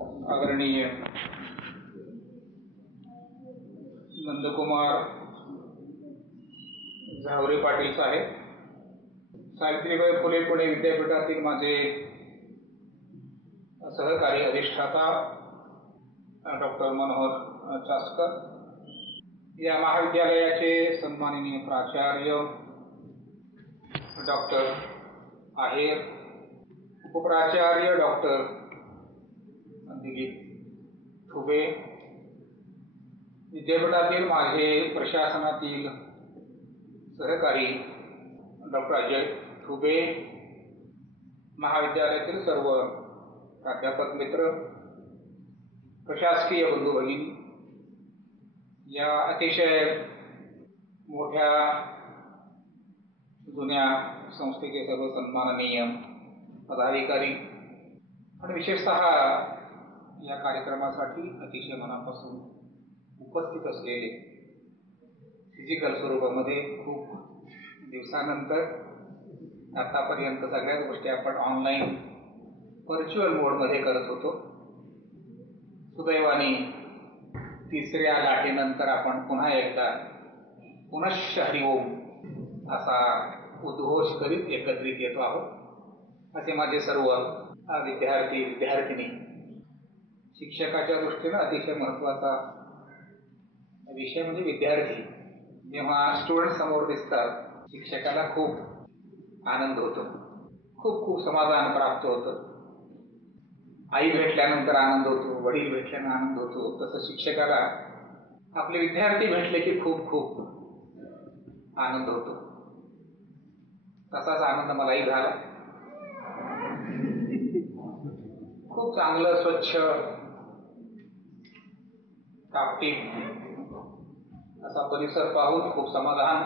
आदरणीय नंदकुमार झावरे पाटील साहेब, सावित्रीबाई फुले पुणे विद्यापीठातील माझे सहकारी अधिष्ठाता डॉक्टर मनोहर चास्कर, या महाविद्यालयाचे सन्माननीय प्राचार्य डॉक्टर आहेर, उपप्राचार्य डॉक्टर दिलीप ठुबे, विद्यापीठातील माझे प्रशासनातील सहकारी डॉक्टर अजय ठुबे, महाविद्यालयातील सर्व प्राध्यापक मित्र, प्रशासकीय बंधू भगिनी, या अतिशय मोठ्या जुन्या संस्थेचे सर्व सन्माननीय पदाधिकारी आणि विशेषतः या कार्यक्रमासाठी अतिशय मनापासून उपस्थित असलेले, फिजिकल स्वरूपामध्ये खूप दिवसानंतर आतापर्यंत सगळ्याच गोष्टी आपण ऑनलाईन व्हर्च्युअल मोडमध्ये करत होतो. सुदैवाने तिसऱ्या लाटेनंतर आपण पुन्हा एकदा पुनश्च हरिओम असा उद्घोष करीत एकत्रित येतो आहोत. असे माझे सर्व विद्यार्थी विद्यार्थिनी, शिक्षकाच्या दृष्टीनं अतिशय महत्त्वाचा विषय म्हणजे विद्यार्थी. जेव्हा स्टुडंट समोर दिसतात, शिक्षकाला खूप आनंद होतो, खूप खूप समाधान प्राप्त होतं. आई भेटल्यानंतर आनंद होतो, वडील भेटल्यानं आनंद होतो, तसं शिक्षकाला आपले विद्यार्थी भेटले की खूप खूप आनंद होतो. तसाच आनंद मलाही झाला. खूप चांगलं स्वच्छ टापटीप असा परिसर पाहून खूप समाधान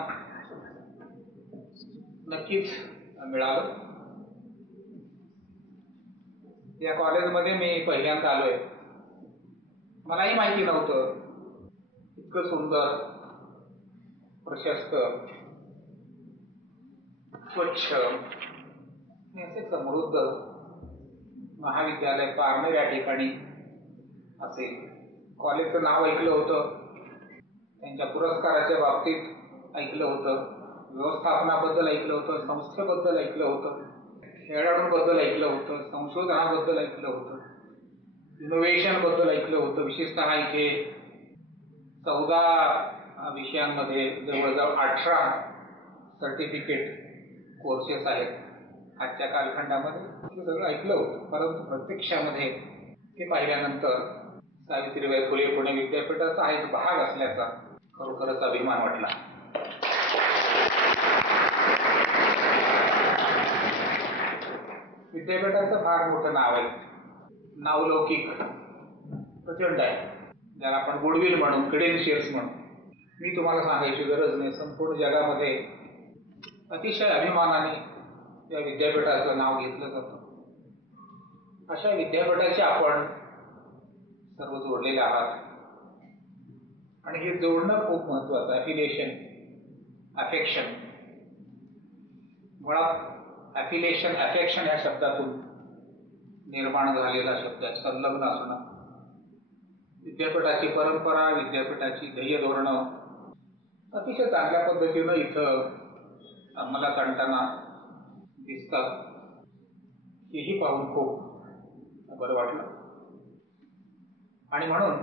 नक्कीच मिळालं. या कॉलेजमध्ये मी पहिल्यांदा आलोय. मलाही माहिती नव्हतं इतकं सुंदर, प्रशस्त, स्वच्छ असे समृद्ध महाविद्यालय पारनेर या ठिकाणी असेल. कॉलेजचं नाव ऐकलं होतं, त्यांच्या पुरस्काराच्या बाबतीत ऐकलं होतं, व्यवस्थापनाबद्दल ऐकलं होतं, संस्थेबद्दल ऐकलं होतं, खेळाडूंबद्दल ऐकलं होतं, संशोधनाबद्दल ऐकलं होतं, इनोव्हेशनबद्दल ऐकलं होतं. विशेषतः इथे 14 विषयांमध्ये जवळजवळ 18 सर्टिफिकेट कोर्सेस आहेत. आजच्या कालखंडामध्ये हे सगळं ऐकलं होतं, परंतु प्रत्यक्षामध्ये हे पाहिल्यानंतर सावित्रीबाई फुले पुणे विद्यापीठाचा एक भाग असल्याचा खरोखरच अभिमान वाटला. विद्यापीठाचं फार मोठं नाव आहे, नावलौकिक प्रचंड आहे, ज्याला आपण गुडविल म्हणू, क्रेडेन्शियल्स म्हणू. मी तुम्हाला सांगायची गरज नाही, संपूर्ण जगामध्ये अतिशय अभिमानाने या विद्यापीठाचं नाव घेतलं जातं. अशा विद्यापीठाचे आपण सर्व जोडलेले आहात आणि हे जोडणं खूप महत्वाचं आहे. अफिलिएशन, अफेक्शन, मुळात अफिलिएशन अफेक्शन या शब्दातून निर्माण झालेला शब्द आहे. संलग्न असणं, विद्यापीठाची परंपरा, विद्यापीठाची ध्येय धोरणं अतिशय चांगल्या पद्धतीनं इथं अंमलात आणताना दिसतात. हेही पाहून खूप बरं वाटलं. आणि म्हणून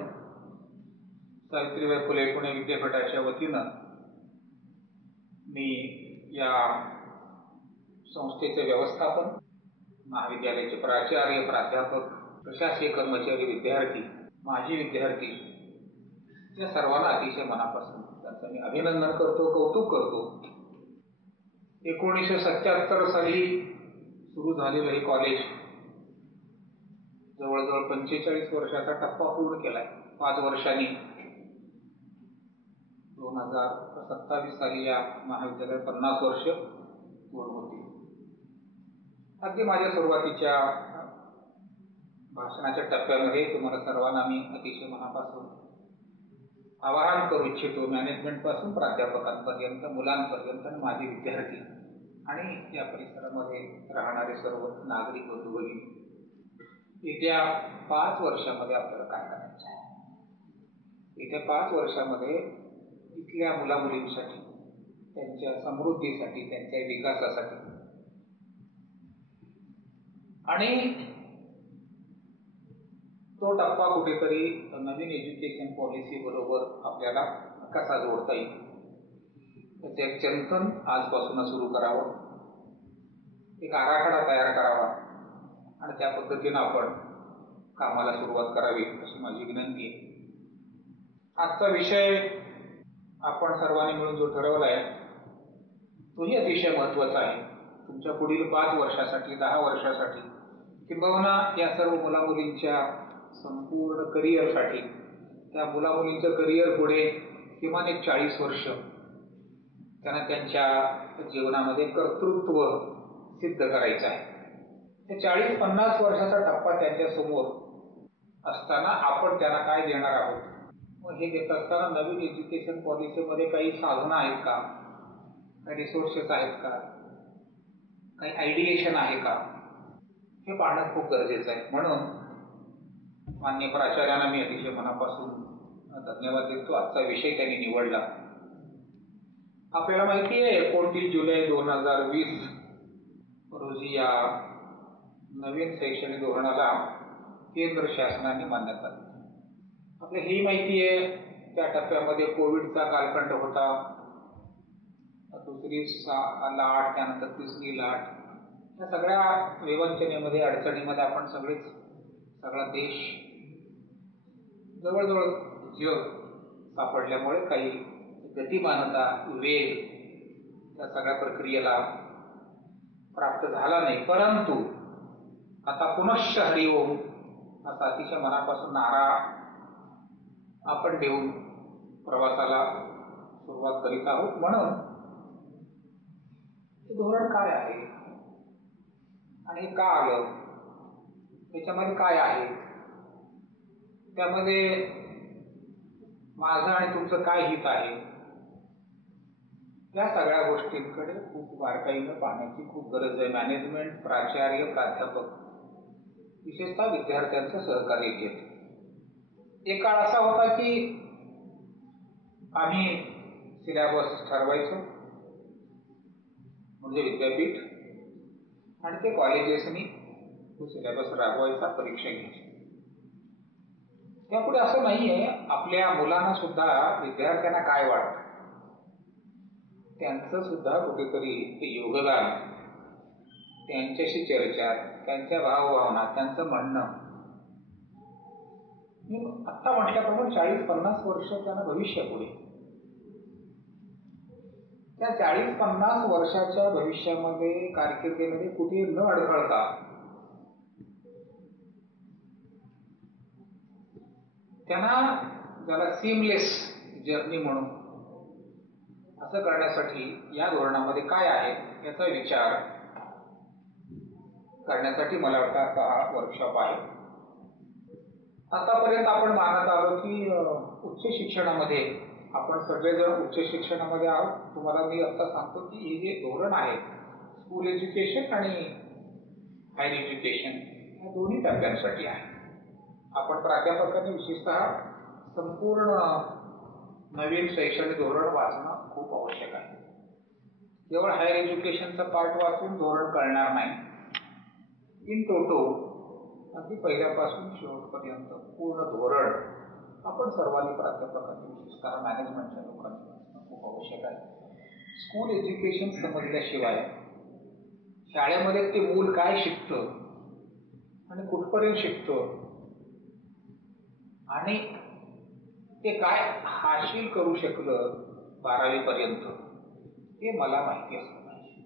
सावित्रीबाई फुले पुणे विद्यापीठाच्या वतीनं मी या संस्थेचे व्यवस्थापन, महाविद्यालयाचे प्राचार्य, प्राध्यापक, प्रशासकीय कर्मचारी, विद्यार्थी, माजी विद्यार्थी या सर्वांना अतिशय मनापासून त्यांचं मी अभिनंदन करतो, कौतुक करतो. 1977 साली सुरू झालेलं हे कॉलेज जवळजवळ 45 वर्षाचा टप्पा पूर्ण केलाय. 5 वर्षांनी 2027 साली या महाविद्यालयात 50 वर्ष पूर्ण होती. अगदी माझ्या सुरुवातीच्या भाषणाच्या टप्प्यामध्ये तुम्हाला सर्वांना मी अतिशय मनापासून आवाहन करू इच्छितो, मॅनेजमेंटपासून प्राध्यापकांपर्यंत, मुलांपर्यंत आणि माझे विद्यार्थी आणि या परिसरामध्ये राहणारे सर्व नागरिक बंधू भगिनी, येत्या 5 वर्षामध्ये आपल्याला काय करायचं आहे. येत्या 5 वर्षामध्ये इथल्या मुलामुलींसाठी, त्यांच्या समृद्धीसाठी, त्यांच्या विकासासाठी आणि तो टप्पा कुठेतरी नवीन एज्युकेशन पॉलिसी बरोबर आपल्याला कसा जोडता येईल त्याचे एक चिंतन आजपासून सुरू करावं, एक आराखडा तयार करावा आणि त्या पद्धतीनं आपण कामाला सुरुवात करावी अशी माझी विनंती आहे. आजचा विषय आपण सर्वांनी मिळून जो ठरवला आहे तोही अतिशय महत्त्वाचा आहे. तुमच्या पुढील 5 वर्षासाठी, 10 वर्षासाठी किंबहुना या सर्व मुलामुलींच्या संपूर्ण करिअरसाठी, त्या मुलामुलींचं करिअर पुढे किमान एक 40 वर्ष त्यांना त्यांच्या जीवनामध्ये कर्तृत्व सिद्ध करायचं आहे. ते 40-50 वर्षाचा टप्पा त्यांच्यासमोर असताना आपण त्यांना काय देणार आहोत. मग हे देत असताना नवीन एज्युकेशन पॉलिसीमध्ये काही साधनं आहेत का, काही रिसोर्सेस आहेत का, काही आयडिएशन आहे का, हे पाहणं खूप गरजेचं आहे. म्हणून माननीय प्राचार्यांना मी अतिशय मनापासून धन्यवाद देतो. आजचा विषय त्यांनी निवडला. आपल्याला माहिती आहे 29 जुलै 2020 रोजी या नवीन शैक्षणिक धोरणाला केंद्र शासनाने मान्यता दिली. आपल्याला ही माहिती आहे त्या टप्प्यामध्ये कोविडचा कालखंड होता, दुसरी लाट, त्यानंतर तिसरी लाट. या सगळ्या विवंचनेमध्ये, अडचणीमध्ये आपण सगळा देश, जवळजवळ जग सापडल्यामुळे काही गतिमानता, वेग त्या सगळ्या प्रक्रियेला प्राप्त झाला नाही. परंतु आता पुनश्च हरिओम असा अतिशय मनापासून नारा आपण देऊन प्रवासाला सुरुवात करीत आहोत. म्हणून हे धोरण काय आहे आणि हे का आलं, त्याच्यामध्ये काय आहे, त्यामध्ये माझं आणि तुमचं काय हित आहे, या सगळ्या गोष्टींकडे खूप बारकाईनं पाहण्याची खूप गरज आहे. मॅनेजमेंट, प्राचार्य, प्राध्यापक विशेषतः विद्यार्थ्यांचं सहकार्य घेत. एक काळ असा होता की आम्ही सिलेबस ठरवायचो, म्हणजे विद्यापीठ, आणि ते कॉलेजेसनी तो सिलेबस राबवायचा, परीक्षा घ्यायची. त्यापुढे असं नाहीये. आपल्या मुलांना सुद्धा, विद्यार्थ्यांना काय वाटतं त्यांचं सुद्धा कुठेतरी ते योगदान, त्यांच्याशी चर्चा, त्यांच्या भावभावना, त्यांचं म्हणणं. मी आत्ता म्हटल्याप्रमाणे 40-50 वर्ष त्यांना भविष्य पुढे. त्या 40-50 वर्षाच्या भविष्यामध्ये, कारकिर्दीमध्ये कुठे न अडखळता त्यांना, ज्याला सीमलेस जर्नी म्हणून, असं करण्यासाठी या धोरणामध्ये काय आहे याचा विचार करण्यासाठी मला वाटतं आता हा वर्कशॉप आहे. आतापर्यंत आपण मानत आलो की उच्च शिक्षणामध्ये, आपण सगळेजण उच्च शिक्षणामध्ये आहोत. तुम्हाला मी आता सांगतो की हे जे धोरण आहे, स्कूल एज्युकेशन आणि हायर एज्युकेशन, या दोन्ही टप्प्यांसाठी आहे. आपण प्राध्यापकांनी विशेषतः संपूर्ण नवीन शैक्षणिक धोरण वाचणं खूप आवश्यक आहे. केवळ हायर एज्युकेशनचा पार्ट वाचून धोरण कळणार नाही. इन टोटो अगदी पहिल्यापासून शेवटपर्यंत पूर्ण धोरण आपण सर्वांनी, प्राध्यापकांनी, विशेषतः मॅनेजमेंटच्या लोकांनी वाचणं खूप आवश्यक आहे. स्कूल एज्युकेशन समजल्याशिवाय शाळेमध्ये ते मूल काय शिकतं आणि कुठपर्यंत शिकतं आणि ते काय हासिल करू शकलं 12वी पर्यंत, हे मला माहिती असलं पाहिजे.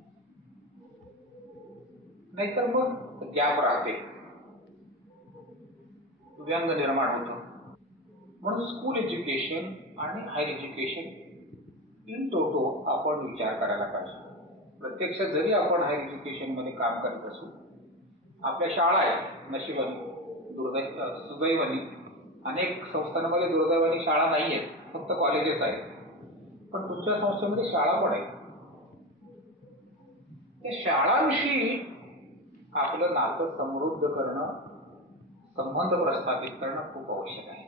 नाहीतर मग गॅप राहते, व्यंग निर्माण होतं. म्हणून स्कूल एज्युकेशन आणि हायर एज्युकेशन इन टोटो आपण विचार करायला पाहिजे. प्रत्यक्षात जरी आपण हायर एज्युकेशनमध्ये काम करत असू, आपल्या शाळा आहेत, नशिबाने, सुदैवाने अनेक संस्थांमध्ये दुर्दैवाने शाळा नाही आहेत, फक्त कॉलेजेस आहेत. पण तुमच्या संस्थेमध्ये शाळा पण आहेत. त्या शाळांविषयी आपलं नातं समृद्ध करणं संबंध प्रस्थापित करणं खूप आवश्यक आहे.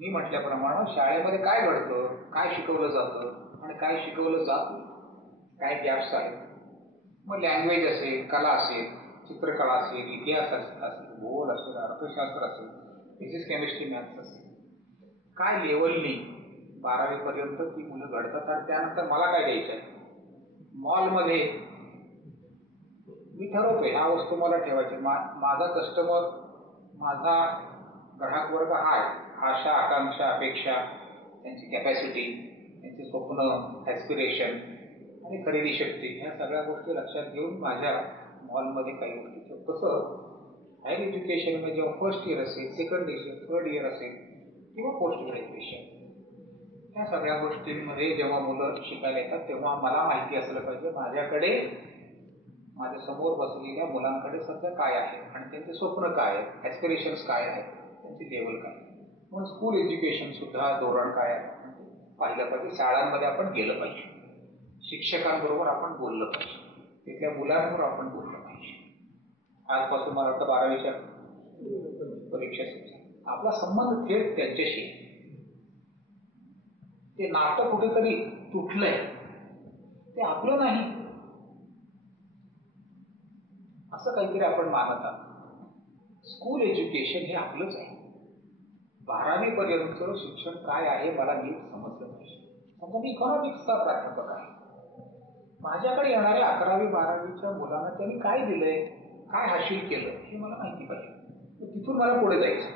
मी म्हटल्याप्रमाणे शाळेमध्ये काय घडतं, काय शिकवलं जातं आणि काय शिकवलं जात नाही, काय गॅप्स आहेत. मग लँग्वेज असेल, कला असेल, चित्रकला असेल, इतिहास असेल, भूगोल असेल, अर्थशास्त्र असेल, फिजिक्स, केमिस्ट्री, मॅथ्स असेल, काय लेवलनी 12वी पर्यंत ती मुलं घडतात. आणि त्यानंतर मला काय द्यायचं आहे. मॉलमध्ये मी ठरवतोय ह्या वस्तू मला ठेवायच्या. माझा कस्टमर, माझा ग्राहक वर्ग हा आहे. आशा, आकांक्षा, अपेक्षा, त्यांची कॅपॅसिटी, त्यांची स्वप्न, ॲस्पिरेशन आणि खरेदी शक्ती, ह्या सगळ्या गोष्टी लक्षात घेऊन माझ्या मॉलमध्ये काही गोष्टी ठेवतो. तसं हायर एज्युकेशनमध्ये जेव्हा फर्स्ट इयर असेल, सेकंड इयर, थर्ड इयर असेल किंवा पोस्ट ग्रॅज्युएशन, ह्या सगळ्या गोष्टींमध्ये जेव्हा मुलं शिकायला येतात तेव्हा मला माहिती असलं पाहिजे माझ्याकडे, माझ्या समोर बसलेल्या मुलांकडे सध्या काय आहे आणि त्यांचे स्वप्न काय आहे, ॲस्पिरेशन्स काय आहेत, त्यांची लेवल काय आहे. म्हणून स्कूल एज्युकेशन सुद्धा धोरण काय आहे पाहिलं पाहिजे. शाळांमध्ये आपण गेलं पाहिजे, शिक्षकांबरोबर आपण बोललं पाहिजे, तिथल्या मुलांबरोबर आपण बोललं पाहिजे. आजपासून मला वाटतं 12वीच्या परीक्षा सुद्धा आपला संबंध थेट त्यांच्याशी. ते नातं कुठेतरी तुटलंय, ते आपलं नाही असं काहीतरी आपण मानत आहोत. स्कूल एज्युकेशन हे आपलंच आहे. 12वी पर्यंत शिक्षण काय आहे मला नीट समजलं पाहिजे. समजा मी इकॉनॉमिक्सचा प्राध्यापक आहे, माझ्याकडे येणाऱ्या 11वी 12वीच्या मुलांना त्यांनी काय दिलंय, काय हासिल केलं हे मला माहिती पाहिजे. तिथून मला पुढे जायचं.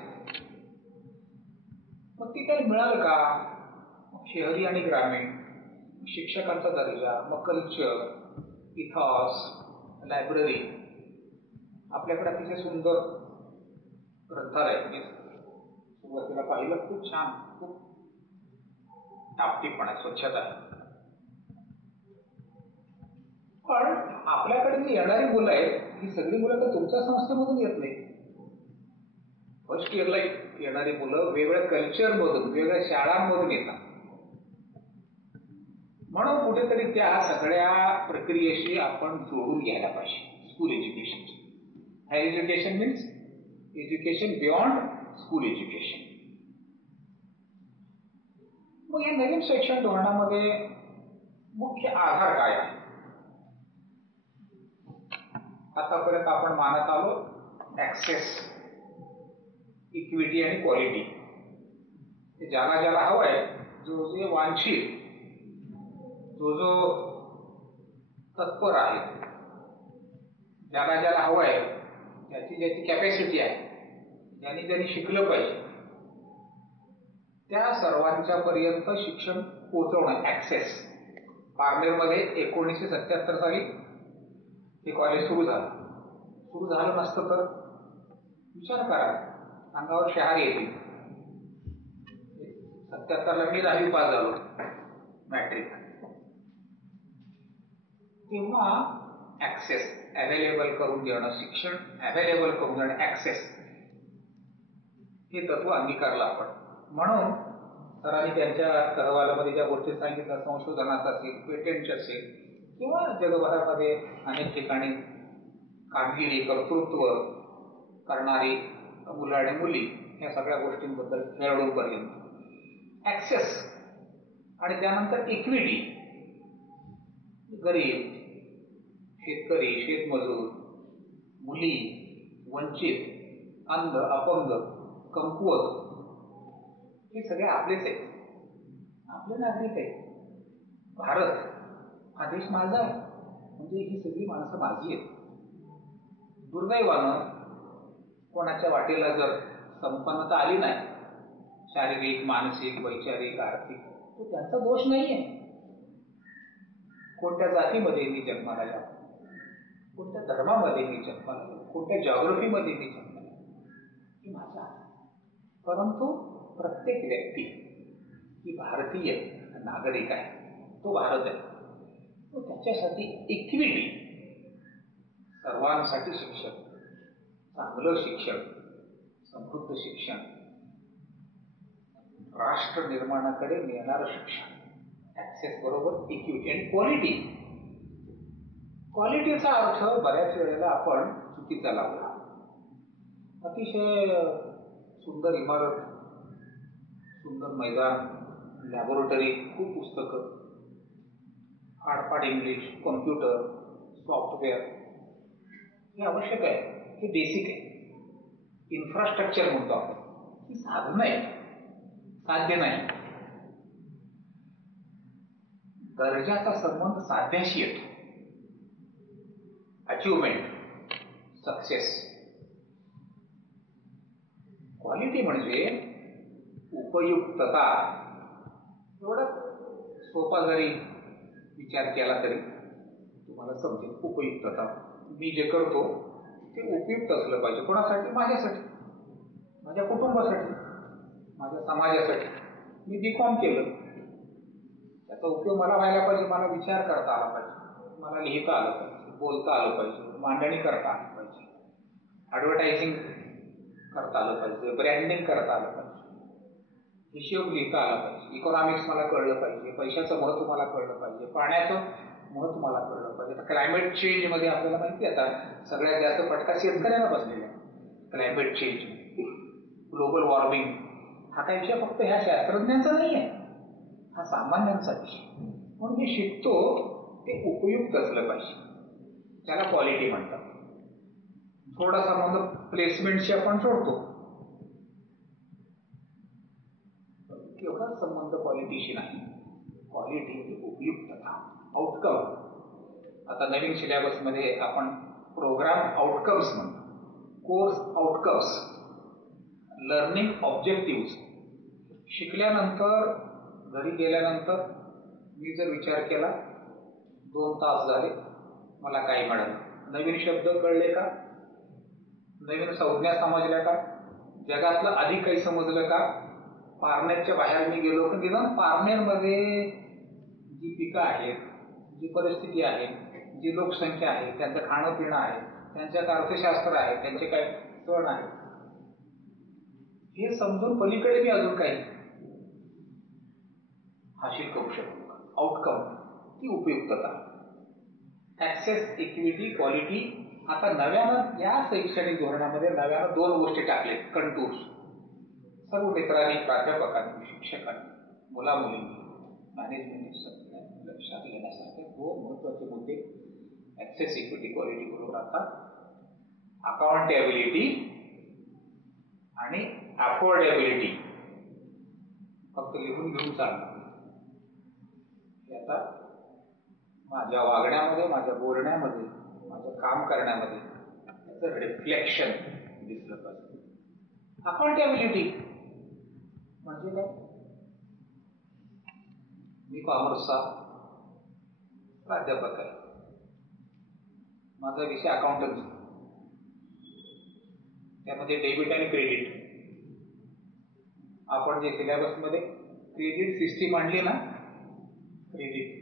मग ते काही मिळालं का, शहरी आणि ग्रामीण, शिक्षकांचा दर्जा, मग कल्चर, इथॉस, लायब्ररी. आपल्याकडे अतिशय सुंदर ग्रंथालय आहे. सुरुवातीला पाहिलं खूप छान, खूप टापटीपणा, स्वच्छता आहे. पण आपल्याकडे जी येणारी मुलं आहेत ही सगळी मुलं तर तुमच्या संस्थेमधून येत नाही. फर्स्ट इयरला येणारी मुलं वेगळ्या कल्चरमधून, वेगळ्या शाळांमधून येतात. म्हणून कुठेतरी त्या सगळ्या प्रक्रियेशी आपण जोडून घ्यायला पाहिजे स्कूल एज्युकेशनची. Higher education means education beyond school education. मग या नवीन शैक्षणिक धोरणामध्ये मुख्य आधार काय आहे. आतापर्यंत आपण मानत आलो ऍक्सेस, इक्विटी आणि क्वालिटी. ज्याला ज्याला हवंय, जो जे वांछित, जो तत्पर आहे, ज्याला ज्याला हवंय, ज्याची ज्याची कॅपॅसिटी आहे, ज्यांनी ज्यांनी शिकलं पाहिजे, त्या सर्वांच्या पर्यंत शिक्षण पोहोचवणं, ऍक्सेस. पारनेरमध्ये 1977 साली हे कॉलेज सुरू झालं नसतं तर विचार करा, अंगावर शहार येतील. 77ला मी 10वी पास झालो, मॅट्रिक. तेव्हा ऍक्सेस अवेलेबल करून देणं, शिक्षण अवेलेबल करून देणं, ऍक्सेस, हे तत्व अंगीकारलं आपण. म्हणून सरांनी त्यांच्या अहवालामध्ये ज्या गोष्टी सांगितल्या, संशोधनाचा असेल, पेटंट असेल किंवा जगभरामध्ये अनेक ठिकाणी कामगिरी, कर्तृत्व करणारी मुलं आणि मुली, या सगळ्या गोष्टींबद्दल, खेळाडूंपर्यंत ऍक्सेस. आणि त्यानंतर इक्विटी. गरीब, शेतकरी, शेतमजूर, मुली, वंचित, अंध, अपंग, कमकुवत, हे सगळे आपलेच आहेत, आपले नागरिक आहेत. भारत हा देश माझा आहे, म्हणजे ही सगळी माणसं माझी आहेत. दुर्दैवानं कोणाच्या वाटेला जर संपन्नता आली नाही, शारीरिक, मानसिक, वैचारिक, आर्थिक, तो त्यांचा दोष नाहीये. कोणत्या जातीमध्ये मी जन्माला आलो, कोणत्या धर्मामध्ये मी जन्माला आलो, कोणत्या जॉग्रफीमध्ये मी जन्माला आलो, हे माझं आहे. परंतु प्रत्येक व्यक्ती ही भारतीय नागरिक आहे, तो भारत आहे. तो त्याच्यासाठी इक्विटी, सर्वांसाठी शिक्षण, चांगलं शिक्षण, समृद्ध शिक्षण, राष्ट्र निर्माणाकडे नेणारं शिक्षण, ऍक्सेस बरोबर इक्विटी आणि क्वालिटी. क्वालिटीचा अर्थ बऱ्याच वेळेला आपण चुकीचा लावला. अतिशय सुंदर इमारत, सुंदर मैदान, लॅबोरेटरी, खूप पुस्तकं, आडपाड इंग्लिश, कॉम्प्युटर, सॉफ्टवेअर, हे आवश्यक आहे, हे बेसिक आहे. इन्फ्रास्ट्रक्चर म्हणतो आपण, ही साधनं आहे, साध्य नाही. दर्जाचा संबंध साध्याशी येतो. Achievement, success. क्वालिटी म्हणजे उपयुक्तता. एवढा सोपा जरी विचार केला तरी तुम्हाला समजेल. उपयुक्तता, मी जे करतो ते उपयुक्त असलं पाहिजे. कोणासाठी? माझ्यासाठी, माझ्या कुटुंबासाठी, माझ्या समाजासाठी. मी B.Com केलं, त्याचा उपयोग मला व्हायला पाहिजे. मला विचार करता आला पाहिजे, मला लिहिता आलं पाहिजे, बोलता आलं पाहिजे, मांडणी करता आली पाहिजे, ॲडव्हर्टायझिंग करता आलं पाहिजे, ब्रँडिंग करता आलं पाहिजे, हिशोब लिहिता आला पाहिजे, इकॉनॉमिक्स मला कळलं पाहिजे, पैशाचं महत्त्व मला कळलं पाहिजे, पाण्याचं महत्त्व मला कळलं पाहिजे. तर क्लायमेट चेंजमध्ये आपल्याला माहिती आहे आता सगळ्यात जास्त फटका शेतकऱ्याला बसलेला आहे. क्लायमेट चेंज, ग्लोबल वॉर्मिंग, हा काही विषय फक्त ह्या शास्त्रज्ञांचा नाही आहे, हा सामान्यांचा विषय. म्हणून मी शिकतो ते उपयुक्त असलं पाहिजे, त्याला क्वालिटी म्हणतात. थोडा संबंध प्लेसमेंटशी आपण जोडतो, एवढाच संबंध क्वालिटीशी नाही. क्वालिटी म्हणजे उपयुक्तता, आउटकम. आता नवीन सिलेबसमध्ये आपण प्रोग्राम आउटकम्स म्हणतो, कोर्स आउटकम्स, लर्निंग ऑब्जेक्टिव्ह. शिकल्यानंतर, घरी गेल्यानंतर मी जर विचार केला 2 तास झाले, मला काही मिळालं, नवीन शब्द कळले का, नवीन संज्ञा समजल्या का, जगातलं अधिक काही समजलं का, पारनेरच्या बाहेर मी गेलो की निदान पारनेरमध्ये जी पिकं आहेत, जी परिस्थिती आहे, जी लोकसंख्या आहे, त्यांचं खाणं पिणं आहे, त्यांचं अर्थशास्त्र आहे, त्यांचे काय सण आहे, हे समजून पलीकडे मी अजून काही हासिल करू शकतो. आउटकम, ती उपयुक्तता. Access, equity, quality. आता नव्यानं या शैक्षणिक धोरणामध्ये नव्यानं 2 गोष्टी टाकलेत, कंटूर्स. सर्व मित्रांनी, प्राध्यापकांनी, शिक्षकांनी, मुलामुलींनी, मॅनेजमेंट लक्षात घेण्यासारखे 2 महत्वाचे मुद्दे ऍक्सेस, इक्विटी, क्वालिटी बरोबर. आता अकाउंटेबिलिटी आणि अफोर्डेबिलिटी. फक्त लिहून घेऊन चालणार. आता माझ्या वागण्यामध्ये, माझ्या बोलण्यामध्ये, माझं काम करण्यामध्ये त्याचं रिफ्लेक्शन दिसलं पाहिजे. अकाउंटेबिलिटी म्हणजे काय? मी कॉमर्सचा प्राध्यापक आहे, माझा विषय अकाउंटन्सी, त्यामध्ये डेबिट आणि क्रेडिट. आपण जे सिलेबसमध्ये क्रेडिट सिस्टीम आणली ना, क्रेडिट,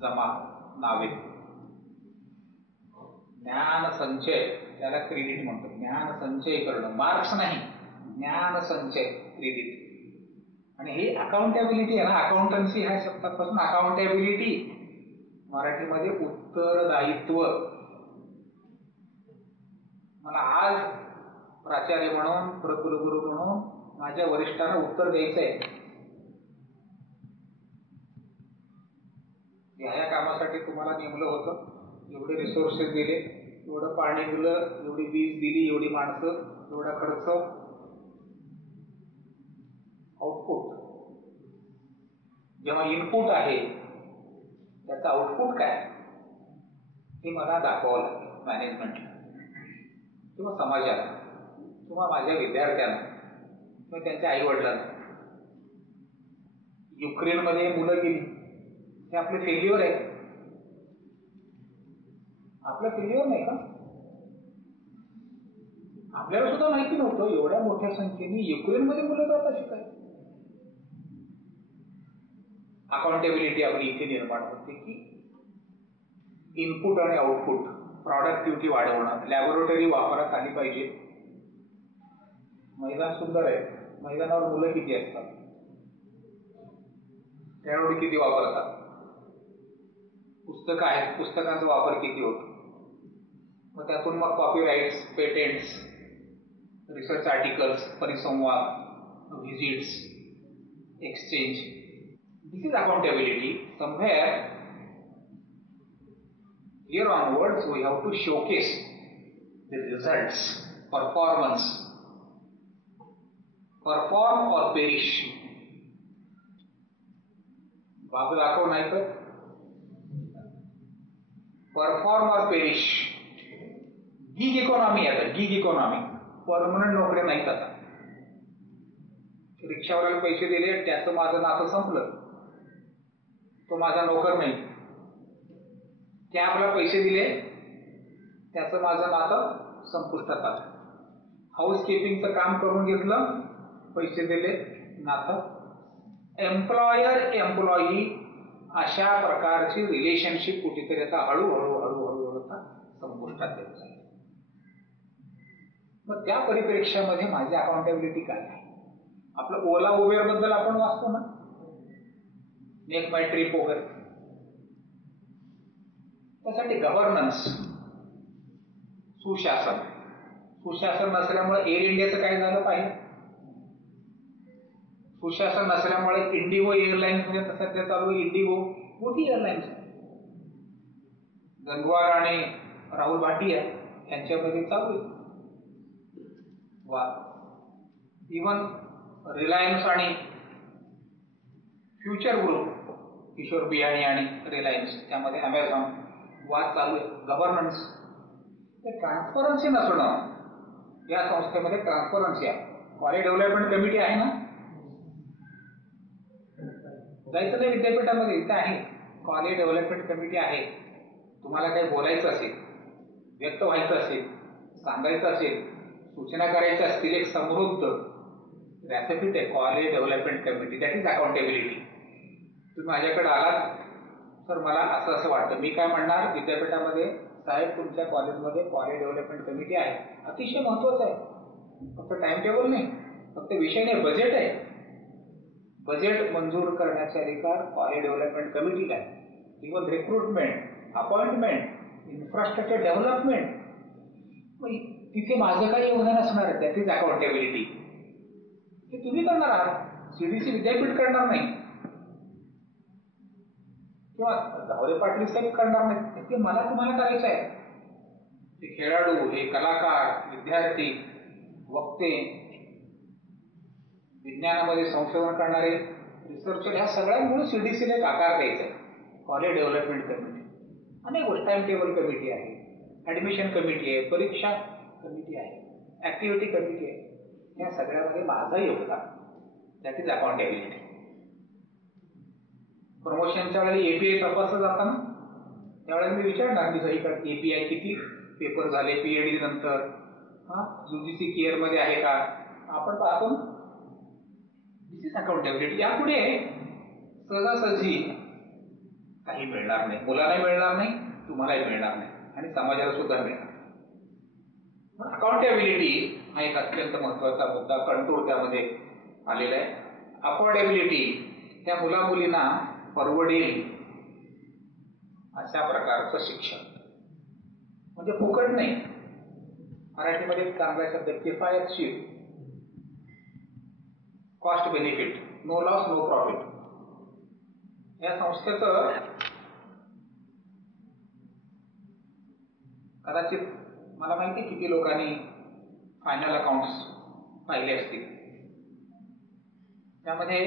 जमा, नावे, ज्ञान संचय, त्याला क्रेडिट म्हणतो. ज्ञान संचय करणं, मार्क्स नाही, ज्ञान संचय, क्रेडिट. आणि ही अकाउंटेबिलिटी आहे ना, अकाउंटन्सी ह्या शब्दापासून अकाउंटेबिलिटी, मराठीमध्ये उत्तरदायित्व. मला आज प्राचार्य म्हणून, प्रकुलगुरू म्हणून माझ्या वरिष्ठांना उत्तर द्यायचं आहे. ह्या कामासाठी तुम्हाला नेमलं होतं, एवढे रिसोर्सेस दिले, एवढं पाणी दिलं, एवढी वीज दिली, एवढी माणसं, एवढा खर्च. आउटपुट, जेव्हा इनपुट आहे त्याचं आउटपुट काय हे मला दाखवावं लागेल मॅनेजमेंटला किंवा समाजाला किंवा माझ्या विद्यार्थ्यांना किंवा त्यांच्या आईवडिलांना. युक्रेनमध्ये मुलं गेली, हे आपले फेल्युअर आहे. आपलं फेल्युअर नाही का? आपल्याला सुद्धा माहिती नव्हतं एवढ्या मोठ्या संख्येने युक्रेनमध्ये मुलं जात अशी काय. अकाउंटेबिलिटी आपली इथे निर्माण होते की इनपुट आणि आउटपुट, प्रॉडक्टिव्हिटी वाढवणं, लॅबोरेटरी वापरात आली पाहिजे. मैदान सुंदर आहे, मैदानावर मुलं किती असतात, खेळाडू किती वापरतात, पुस्तकं आहेत, पुस्तकांचा वापर किती होतो, मग त्यातून मग कॉपीराइट्स, पेटेंट्स, रिसर्च आर्टिकल्स, परिसंवाद, visits, exchange. This is accountability. Somewhere here onwards we have to showcase the results, performance, perform or perish. बाप दाखव नाही तर परफॉर्म और पेरिश. गिग इकॉनॉमी आता, गिग इकॉनॉमी, परमनंट नोकऱ्या नाहीत आता. रिक्षावाल्याला पैसे दिले, त्याचं माझं नातं संपलं, तो माझा नोकर नाही. कॅबला पैसे दिले, त्याचं माझं नातं संपुष्टात आलं. हाऊस कीपिंगचं काम करून घेतलं, पैसे दिले, नातं. एम्प्लॉयर एम्प्लॉई अशा प्रकारची रिलेशनशिप कुठेतरी आता हळूहळू हळूहळू आता संपुष्टात येत आहे. मग त्या परिप्रेक्ष्यामध्ये माझी अकाउंटेबिलिटी काय आहे? आपलं ओला उबेर बद्दल आपण वाचतो ना, मेक माय ट्रिप वगैरे. त्यासाठी गव्हर्नन्स, सुशासन, सुशासन नसल्यामुळे एअर इंडियाचं काय झालं पाहिजे. सुशासन नसल्यामुळे इंडिगो एअरलाइन्स म्हणजे सध्या चालू आहे, इंडिगो मोठी एअरलाइन्स आहे. गंगवार आणि राहुल भाटिया यांच्यामध्ये चालू आहे वाद. इव्हन रिलायन्स आणि फ्युचर ग्रुप, किशोर बियाणी आणि रिलायन्स, त्यामध्ये अमेझॉन, वाद चालू आहे. गव्हर्नन्स, ट्रान्सपरन्सी नसणं. या संस्थेमध्ये ट्रान्सपरन्सी आहे. कॉलेज डेव्हलपमेंट कमिटी आहे ना, जायचं नाही विद्यापीठामध्ये, इथे आहे कॉलेज डेव्हलपमेंट कमिटी आहे. तुम्हाला काही बोलायचं असेल, व्यक्त व्हायचं असेल, सांगायचं असेल, सूचना करायच्या असतील, एक समृद्ध व्यासपीठ आहे college development committee. That is accountability. तुम्ही माझ्याकडे आलात, सर मला असं असं वाटतं, मी काय म्हणणार विद्यापीठामध्ये, साहेब तुमच्या कॉलेजमध्ये कॉलेज डेव्हलपमेंट कमिटी आहे, अतिशय महत्वाचं आहे. फक्त टाइम टेबल नाही, फक्त विषय नाही, बजेट आहे. बजेट मंजूर करण्याचे अधिकार कॉलेज डेव्हलपमेंट कमिटीला आहे. Even recruitment, appointment, infrastructure development, तिथे माझं काही योगदान असणार आहे. That is accountability. हे तुम्ही करणार आहात, सीडीसी विद्यापीठ करणार नाही किंवा धावरे पाटील साहेब करणार नाही, ते मला तुम्हाला करायचं आहे. हे खेळाडू, हे कलाकार, विद्यार्थी, वक्ते, विज्ञानामध्ये संशोधन करणारे रिसर्चर, ह्या सगळ्यांमुळे सीडीसीला एक आकार द्यायचा आहे. कॉलेज डेव्हलपमेंट कमिटी, अनेक गोष्टी, टाइम टेबल कमिटी आहे, ऍडमिशन कमिटी आहे, परीक्षा कमिटी आहे, ऍक्टिव्हिटी कमिटी आहे. या सगळ्यामध्ये माझं योगदान, दॅट इज अकाउंटेबिलिटी. प्रमोशनच्या वेळेला एपीआय तपासलं जातं ना, त्यावेळेला मी विचारणार की सगळीकडे एपीआय किती पेपर झाले, पीएचडी नंतर, यूजीसी केअर मध्ये आहे का, आपण पाहतो. दिस इज अकाउंटेबिलिटी. यापुढे सहजासहजी काही मिळणार नाही, मुलांना मिळणार नाही, तुम्हालाही मिळणार नाही, आणि समाजाला सुद्धा मिळणार नाही. अकाउंटेबिलिटी हा एक अत्यंत महत्वाचा मुद्दा, कंटूर त्यामध्ये आलेला आहे. अफोर्डेबिलिटी, त्या मुला मुलींना परवडेल अशा प्रकारचं शिक्षण, म्हणजे फुकट नाही. मराठीमध्ये चांगला शब्द किफायतशीर, cost benefit, no loss no profit. या संस्थेचं कदाचित मला माहिती किती लोकांनी फायनल अकाउंट्स पाहिले असतील. त्यामध्ये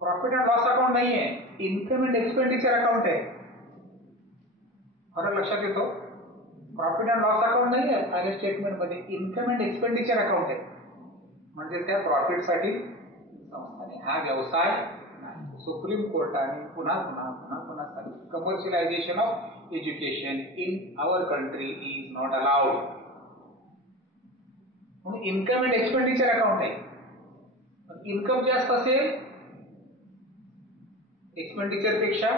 प्रॉफिट अँड लॉस अकाउंट नाही आहे, इन्कम अँड एक्सपेंडिचर अकाउंट आहे. फरक लक्षात येतो. प्रॉफिट अँड लॉस अकाउंट नाही आहे फायनल स्टेटमेंट मध्ये, इन्कम अँड एक्सपेंडिचर अकाउंट आहे. म्हणजे त्या प्रॉफिटसाठी संस्थाने हा व्यवसाय नाही. सुप्रीम कोर्टाने पुन्हा पुन्हा पुन्हा पुन्हा सांगितलं, commercialization of education in our country is not allowed. म्हणून इन्कम अँड एक्सपेंडिचर अकाउंट आहे. इन्कम जास्त असेल एक्सपेंडिचर पेक्षा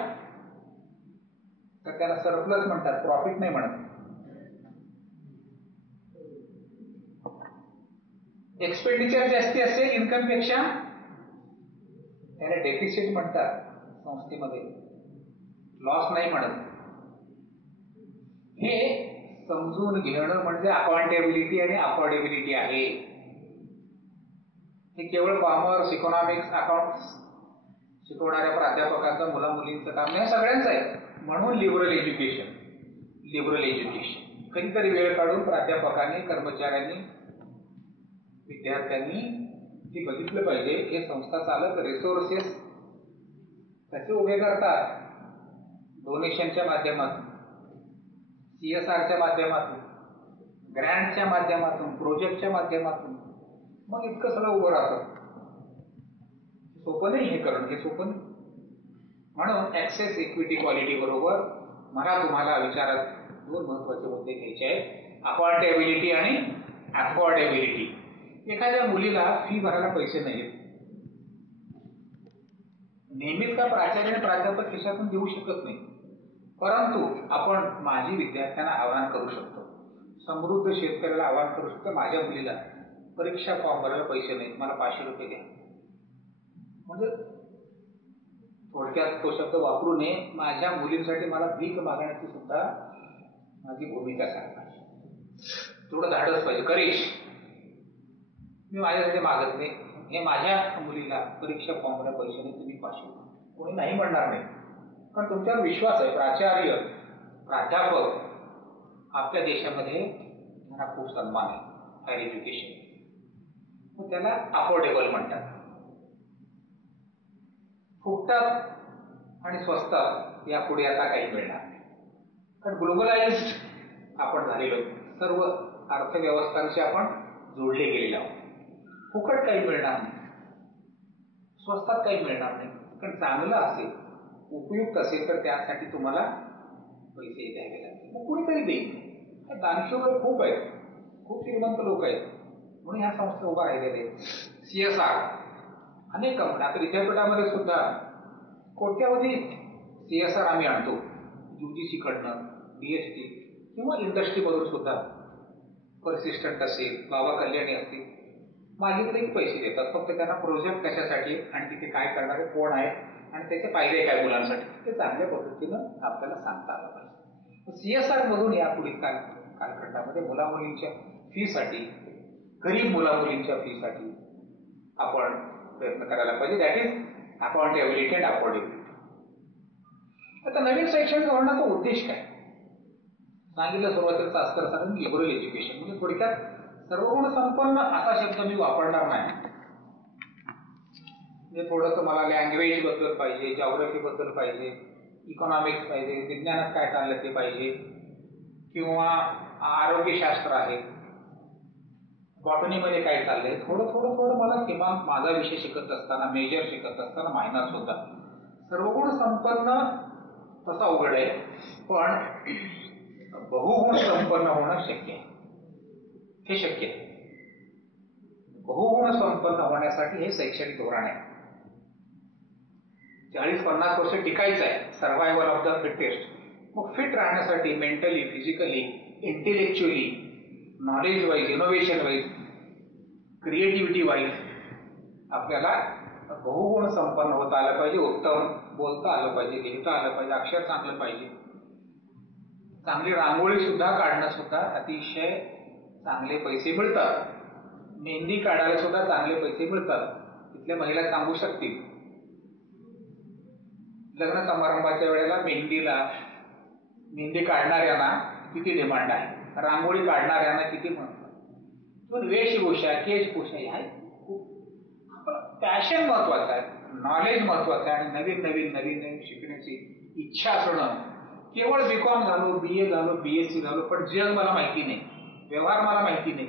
तर त्याला सरप्लस म्हणतात, प्रॉफिट नाही म्हणत. एक्सपेंडिचर जास्ती असेल इन्कम पेक्षा त्याला डेफिसिट म्हणतात संस्थेमध्ये, लॉस नाही म्हणत. समजून घेणं म्हणजे अकाउंटेबिलिटी आणि अफोर्डेबिलिटी आहे. हे केवळ कॉमर्स, इकॉनॉमिक्स, अकाउंट्स शिकवणाऱ्या प्राध्यापकांचं, मुला मुलींचं काम नाही, सगळ्यांचं आहे. म्हणून लिबरल एज्युकेशन. कधीतरी वेळ काढून प्राध्यापकांनी, कर्मचाऱ्यांनी, विद्यार्थ्यांनी हे बघितलं पाहिजे. हे संस्था चालक रिसोर्सेस कसे उभे करतात, डोनेशनच्या माध्यमातून, CSRच्या माध्यमातून, ग्रँटच्या माध्यमातून, प्रोजेक्टच्या माध्यमातून, मग इतकं सगळं उभं राहतं. सोपं नाही हे करणं, हे सोपं नाही. म्हणून ऍक्सेस, इक्विटी, क्वालिटी बरोबर मला तुम्हाला विचारात 2 महत्वाचे मुद्दे घ्यायचे आहेत, अकाउंटेबिलिटी आणि अफोर्डेबिलिटी. एखाद्या मुलीला फी भरायला पैसे नाहीत, नेहमीच का प्राचार्य आणि प्राध्यापक खिशातून देऊ शकत नाही. परंतु आपण माझी विद्यार्थ्यांना आवाहन करू शकतो, समृद्ध शेतकऱ्याला आवाहन करू शकतो, माझ्या मुलीला परीक्षा फॉर्म भरायला पैसे नाहीत, मला 500 रुपये द्या. म्हणजे थोडक्यात तो शब्द वापरू नये, माझ्या मुलींसाठी मला भीक मागण्याची सुद्धा माझी भूमिका सांगणार. थोडं धाडस पाहिजे, करेज. मी माझ्यासाठी मागत नाही, हे माझ्या मुलीला परीक्षा फॉर्म भरायला पैसे नाही, तुम्ही 500. कोणी नाही म्हणणार नाही, पण तुमच्यावर विश्वास आहे. प्राचार्य, प्राध्यापक आपल्या देशामध्ये त्यांना खूप सन्मान आहे. हायर एज्युकेशन मग त्याला अफोर्डेबल म्हणतात. फुकटात आणि स्वस्तात यापुढे आता काही मिळणार नाही, कारण ग्लोबलाइज्ड आपण झालेलो, सर्व अर्थव्यवस्थांशी आपण जोडले गेलेलो आहोत. फुकट काही मिळणार नाही, स्वस्तात काही मिळणार नाही. कारण चांगलं असेल, उपयुक्त असेल तर त्यासाठी तुम्हाला पैसे द्यावे लागतील. मग कुणीतरी देईल. दानशूर लोक खूप आहेत, खूप श्रीमंत लोक आहेत, म्हणून ह्या संस्था उभा राहिलेल्या आहेत. CSR अनेक कंपन्या, आता विद्यापीठामध्ये सुद्धा कोट्यावधी CSR आम्ही आणतो, UGC कडनं, DST किंवा इंडस्ट्रीमधून सुद्धा. परसिस्टंट असेल, बाबा कल्याणी असतील, मागितले पैसे देतात. फक्त त्यांना प्रोजेक्ट कशासाठी आणि तिथे काय करणारे कोण आहे आणि त्याचे फायदे काय मुलांसाठी ते चांगल्या पद्धतीनं आपल्याला सांगता आलं पाहिजे. CSR मधून यापुढील कालखंडामध्ये मुलामुलींच्या फीसाठी, गरीब मुलामुलींच्या फीसाठी आपण प्रयत्न करायला पाहिजे. That is accountability and affordability. आता नवीन शैक्षणिक धोरणाचा उद्देश काय सांगितलं सुरुवातीला, अस्तर सांगून लिबरल एज्युकेशन. म्हणजे थोडक्यात सर्वगुण संपन्न असा शब्द मी वापरणार नाही. म्हणजे थोडंसं मला लँग्वेज बद्दल पाहिजे, जॉग्रफी बद्दल पाहिजे, इकॉनॉमिक्स पाहिजे, विज्ञानात काय चाललं ते पाहिजे, किंवा आरोग्यशास्त्र आहे, बॉटनीमध्ये काय चाललंय, थोडं थोडं थोडं मला किमान माझा विषय शिकत असताना, मेजर शिकत असताना, मायनर सुद्धा. सर्वगुण संपन्न तसा अवघड आहे, पण बहुगुण संपन्न होणं शक्य आहे. हे शक्य आहे. बहुगुण संपन्न होण्यासाठी हे शैक्षणिक धोरण आहे. 40-50 वर्ष टिकायचं आहे, सर्व्हायव्हल ऑफ द फिटेस्ट. मग फिट राहण्यासाठी mentally, physically, intellectually, knowledge wise, innovation wise, creativity wise आपल्याला बहुगुण संपन्न होता आलं पाहिजे. उत्तम बोलता आलं पाहिजे, लिहिता आलं पाहिजे, अक्षर चांगलं पाहिजे, चांगली रांगोळी सुद्धा काढणं सुद्धा अतिशय चांगले पैसे मिळतात. मेहंदी काढायला सुद्धा चांगले पैसे मिळतात. तिथल्या महिला सांगू शकतील. लग्न समारंभाच्या वेळेला मेहंदी काढणाऱ्यांना किती डिमांड आहे, रांगोळी काढणाऱ्यांना किती महत्व. पण वेशभूषा, केशभूषा ह्या खूप पॅशन महत्वाचं आहे, नॉलेज महत्वाचं आहे. आणि नवीन नवीन शिकण्याची इच्छा असणं. केवळ BCom झालो, BA झालो, BSc झालो, पण जग मला माहिती नाही, व्यवहार मला माहिती नाही,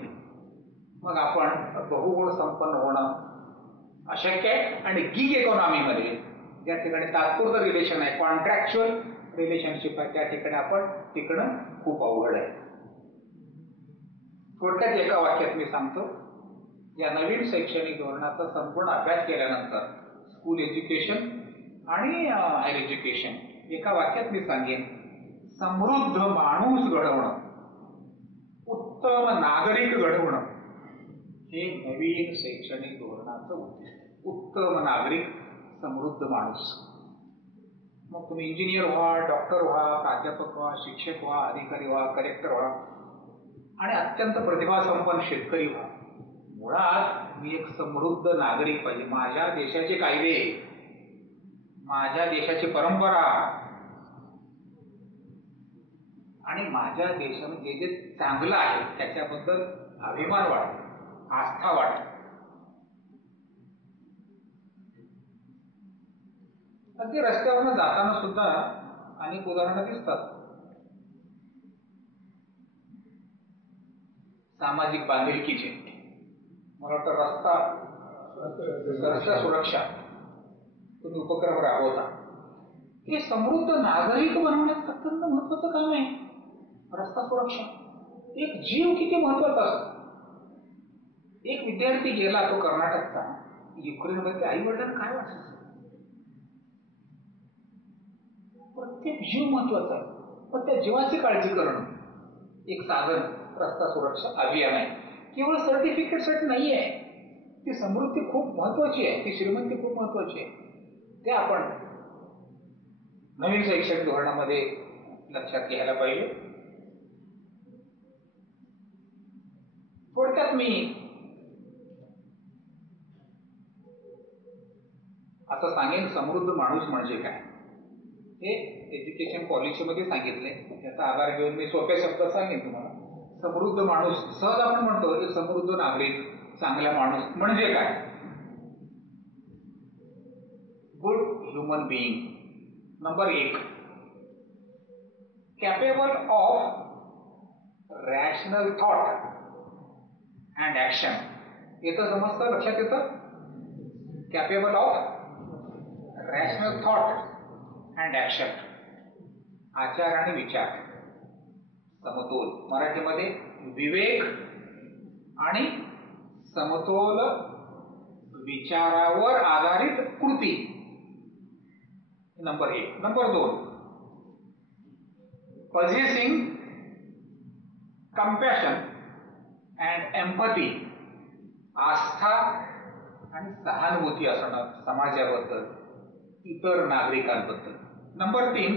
मग आपण बहुगुण संपन्न होणं अशक्य आहे. आणि गिग इकॉनॉमीमध्ये ज्या ठिकाणी तात्पुरतं रिलेशन आहे, कॉन्ट्रॅक्च्युअल रिलेशनशिप आहे, त्या ठिकाणी आपण टिकणं खूप अवघड आहे. थोडक्यात एका वाक्यात मी सांगतो, या नवीन शैक्षणिक धोरणाचा संपूर्ण अभ्यास केल्यानंतर स्कूल एज्युकेशन आणि हायर एज्युकेशन एका वाक्यात मी सांगेन, समृद्ध माणूस घडवणं, उत्तम नागरिक घडवणं हे नवीन शैक्षणिक धोरणाचं उद्दिष्ट. उत्तम नागरिक, समृद्ध माणूस. मग तुम्ही इंजिनियर व्हा, डॉक्टर व्हा, प्राध्यापक व्हा, शिक्षक व्हा, अधिकारी व्हा, कलेक्टर व्हा आणि अत्यंत प्रतिभासंपन्न शेतकरी व्हा. मुळात मी एक समृद्ध नागरिक पाहिजे. माझ्या देशाचे कायदे, माझ्या देशाची परंपरा आणि माझ्या देशामध्ये जे जे चांगलं आहे त्याच्याबद्दल अभिमान वाटतो, आस्था वाटते. अगदी रस्त्यावरनं जाताना सुद्धा अनेक उदाहरणं दिसतात. सामाजिक बांधिलकीचे, मला वाटतं रस्ता सुरक्षा तुम्ही उपक्रम राबवता. हे समृद्ध नागरिक बनवण्याचं अत्यंत महत्वाचं काम आहे. रस्ता सुरक्षा, एक जीव किती महत्वाचा असतो. एक विद्यार्थी गेला तो कर्नाटकचा युक्रेनमध्ये, आई वडिलांना काय वाटायचं. प्रत्येक जीव महत्वाचा आहे. पण त्या जीवाची काळजी करणं एक साधन रस्ता सुरक्षा अभियान आहे. केवळ सर्टिफिकेटसाठी नाही आहे. ती समृद्धी खूप महत्वाची आहे, ती श्रीमंती खूप महत्वाची आहे. ते आपण नवीन शैक्षणिक धोरणामध्ये लक्षात घ्यायला पाहिजे. थोडक्यात मी असं सांगेन, समृद्ध माणूस म्हणजे काय हे एज्युकेशन पॉलिसीमध्ये सांगितलंय. त्याचा आधार घेऊन मी सोप्या शब्दात सांगेन तुम्हाला. समृद्ध माणूस, सहज आपण म्हणतो एक समृद्ध नागरिक, चांगला माणूस म्हणजे काय. Good human being. Number 1, capable of rational thought and action. येतं समजतं, लक्षात येतं. Capable of rational thought and action, आचार आणि विचार, समतोल. मराठीमध्ये विवेक आणि समतोल विचारावर आधारित कृती. Number 1. Number 2, possessing compassion and empathy, आस्था आणि सहानुभूती असणं समाजाबद्दल, इतर नागरिकांबद्दल. Number 3,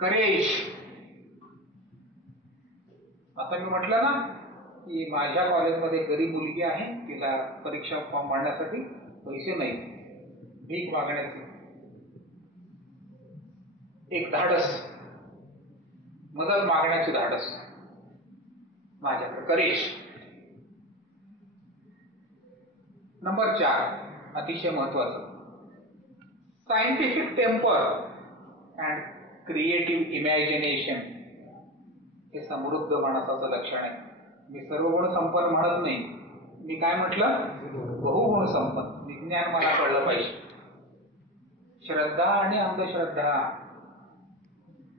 courage. आता मी म्हटलं ना की माझ्या कॉलेजमध्ये गरीब मुलगी आहे, तिला परीक्षा फॉर्म भरण्यासाठी पैसे नाही, भीक मागण्याचे एक धाडस, मदत मागण्याचे धाडस माझ्याकडे, करेज. नंबर 4, अतिशय महत्वाचं, scientific temper and creative imagination. हे समृद्ध माणसाचं लक्षण आहे. मी सर्वगुण संपन्न म्हणत नाही, मी काय म्हटलं, बहुगुण संपन्न. विज्ञान मला कळलं पाहिजे. श्रद्धा आणि अंधश्रद्धा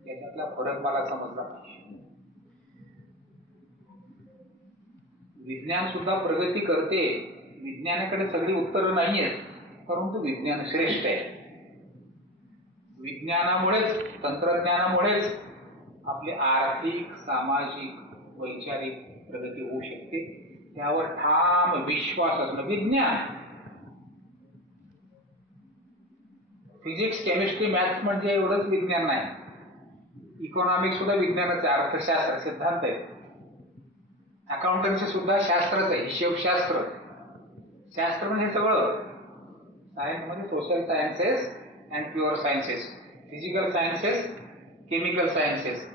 याच्यातला फरक मला समजला पाहिजे. विज्ञान सुद्धा प्रगती करते, विज्ञानाकडे सगळी उत्तरं नाही आहेत, परंतु विज्ञान श्रेष्ठ आहे. विज्ञानामुळेच, तंत्रज्ञानामुळेच आपली आर्थिक, सामाजिक, वैचारिक प्रगती होऊ शकते. त्यावर ठाम विश्वास असणं. विज्ञान, फिजिक्स, केमिस्ट्री, मॅथ्स म्हणजे एवढंच विज्ञान नाही. इकॉनॉमिक्स सुद्धा विज्ञानाचे, अर्थशास्त्र सिद्धांत आहे. अकाउंटन्सी सुद्धा शास्त्रच आहे, हिशेबशास्त्र. शास्त्र म्हणजे सगळं. सायन्स म्हणजे social sciences and pure sciences, physical sciences, chemical sciences,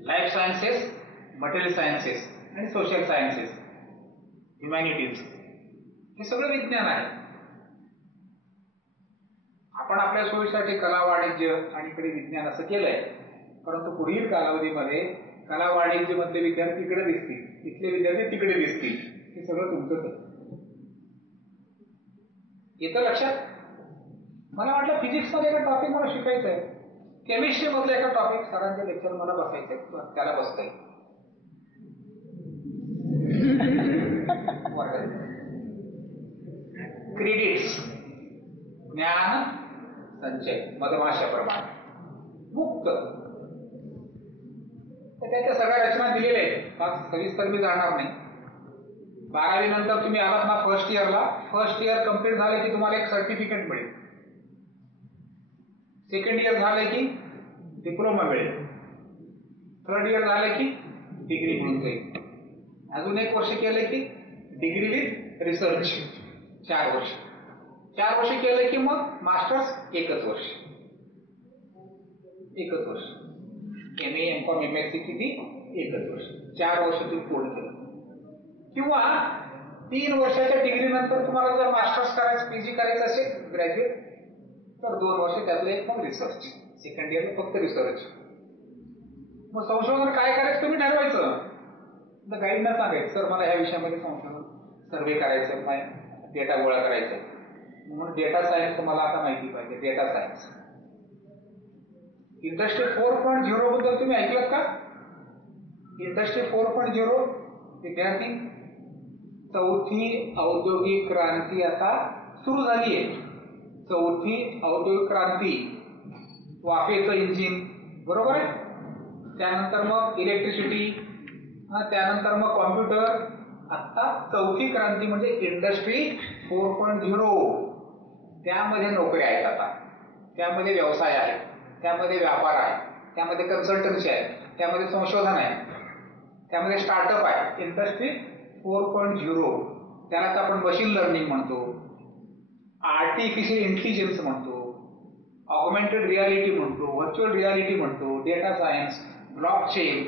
life sciences, material sciences आणि सोशल सायन्सेस, ह्युमॅनिटीज. हे सगळं विज्ञान आहे. आपण आपल्या सोयीसाठी कला, वाणिज्य आणि इकडे विज्ञान असं केलंय, परंतु पुढील कालावधीमध्ये कला, वाणिज्य मधले विद्यार्थी इकडे दिसतील, इथले विद्यार्थी तिकडे दिसतील. हे सगळं तुमचंच आहे. येतं लक्षात. मला वाटलं फिजिक्स मध्ये एका टॉपिक मला शिकायचं आहे, केमिस्ट्री मधलं एका टॉपिक सरांच्या लेक्चर मला बसायचंय, त्याला बसतंय. क्रेडिट्स, ज्ञान संचय, मधमाशाप्रमाणे मुक्त. त्याच्या सगळ्या रचना दिलेल्या आहेत, फार सविस्तर मी जाणार नाही. 12वी नंतर तुम्ही आलात ना फर्स्ट इयरला, फर्स्ट इयर कम्प्लीट झाले की तुम्हाला एक सर्टिफिकेट मिळेल. सेकंड इयर झालं की डिप्लोमा मिळेल, थर्ड इयर झालं की डिग्री मिळून जाईल, अजून 1 वर्ष केलं की डिग्री विथ रिसर्च 4 वर्ष, 4 वर्ष केलं की मग मास्टर्स 1च वर्ष, 1च वर्ष, MA MCOM MSc किती 1च वर्ष, 4 वर्ष तुम्ही पूर्ण केलं. किंवा 3 वर्षाच्या डिग्री नंतर तुम्हाला जर मास्टर्स करायचं PG करायचं असेल ग्रॅज्युएट तर 2 वर्ष त्यातलं एक मग रिसर्च, सेकंड इयरला फक्त रिसर्च. मग संशोधन काय करायचं तुम्ही ठरवायचं, गाईडना सांगायचं सर मला ह्या विषयामध्ये संशोधन सर्वे करायचं, डेटा गोळा करायचा, म्हणून डेटा सायन्स तुम्हाला आता माहिती पाहिजे. डेटा सायन्स इंडस्ट्री 4.0 बद्दल तुम्ही ऐकलं का? इंडस्ट्री 4.0 विद्यार्थी, चौथी औद्योगिक क्रांती आता सुरू झाली आहे. चौथी औद्योगिक क्रांती, वाफेचं इंजिन, बरोबर आहे, त्यानंतर मग इलेक्ट्रिसिटी, त्यानंतर मग कॉम्प्युटर, आता चौथी क्रांती म्हणजे इंडस्ट्री 4.0. त्यामध्ये नोकऱ्या आहेत आता, त्यामध्ये व्यवसाय आहे, त्यामध्ये व्यापार आहे, त्यामध्ये कन्सल्टन्सी आहे, त्यामध्ये संशोधन आहे, त्यामध्ये स्टार्टअप आहे. इंडस्ट्री 4.0 त्यालाच आपण मशीन लर्निंग म्हणतो, आर्टिफिशियल इंटेलिजन्स म्हणतो, ऑगमेंटेड रियालिटी म्हणतो, व्हर्च्युअल रियालिटी म्हणतो, डेटा सायन्स, ब्लॉकचेन,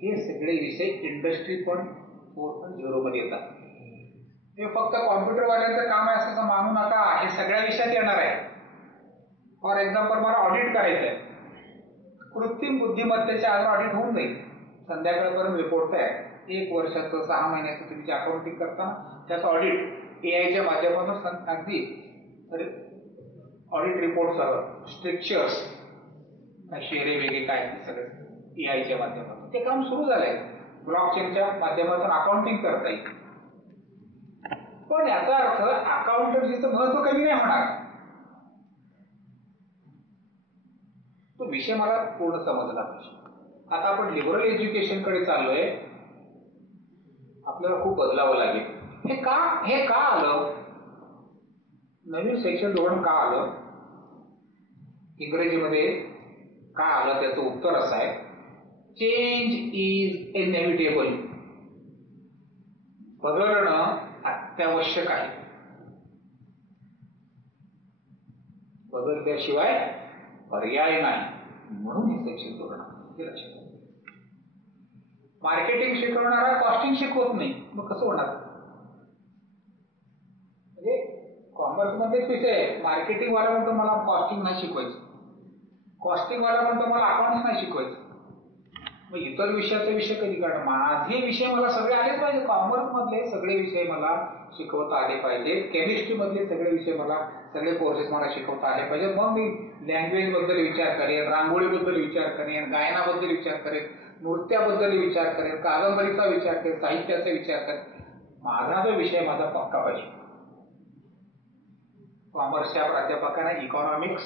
हे सगळे विषय इंडस्ट्री 4.0 मध्ये येतात. हे फक्त कॉम्प्युटरवाल्यांचं काम आहे असं मानू नका, हे सगळ्या विषयात येणार आहे. फॉर एक्झाम्पल मला ऑडिट करायचं आहे, कृत्रिम बुद्धिमत्तेच्या आधार ऑडिट होऊन जाईल, संध्याकाळपर्यंत रिपोर्ट तयार, 1 वर्षाचं 6 महिन्याचं तुम्ही जे अकाउंटिंग करताना त्याचं ऑडिट AI च्या माध्यमातून अगदी ऑडिट रिपोर्टसह स्ट्रिक्चर्स शेरे वेगळे काय सगळं AI च्या माध्यमातून ते काम सुरू झालंय. ब्लॉकचेनच्या माध्यमातून अकाउंटिंग करता येईल. पण याचा अर्थ अकाउंटन्सीचं महत्व कमी नाही होणार. तो विषय मला पूर्ण समजला पाहिजे. आता आपण लिबरल एज्युकेशन कडे चाललोय, आपल्याला खूप बदलावं लागेल. हे का आलं, नवीन शैक्षणिक धोरण का आलं, इंग्रजीमध्ये का आलं, त्याचं उत्तर असं आहे, चेंज इज इनएव्हिटेबल. बदलणं अत्यावश्यक आहे, बदलल्याशिवाय पर्याय नाही, म्हणून हे शैक्षणिक धोरण हे लक्षात. मार्केटिंग शिकवणारा कॉस्टिंग शिकवत नाही, मग कसं होणार? म्हणजे कॉमर्स मध्येच विषय आहे, मार्केटिंग वाला म्हणतो मला कॉस्टिंग नाही शिकवायचं, कॉस्टिंग वाला म्हणतो मला अकाउंट्स नाही शिकवायचं, मग इतर विषयाचा विषय कधी काढ? माझे विषय मला सगळे आलेच पाहिजे. कॉमर्स मधले सगळे विषय मला शिकवता आले पाहिजेत, केमिस्ट्री मधले सगळे विषय मला, सगळे कोर्सेस मला शिकवता आले पाहिजेत. मग मी लँग्वेज बद्दल विचार करेन, रांगोळीबद्दल विचार करेन, गायनाबद्दल विचार करेन, नृत्याबद्दल विचार करेन, कादंबरीचा विचार करेन, साहित्याचा विचार करेन. माझा जो विषय माझा पक्का पाहिजे. कॉमर्सच्या प्राध्यापकांना इकॉनॉमिक्स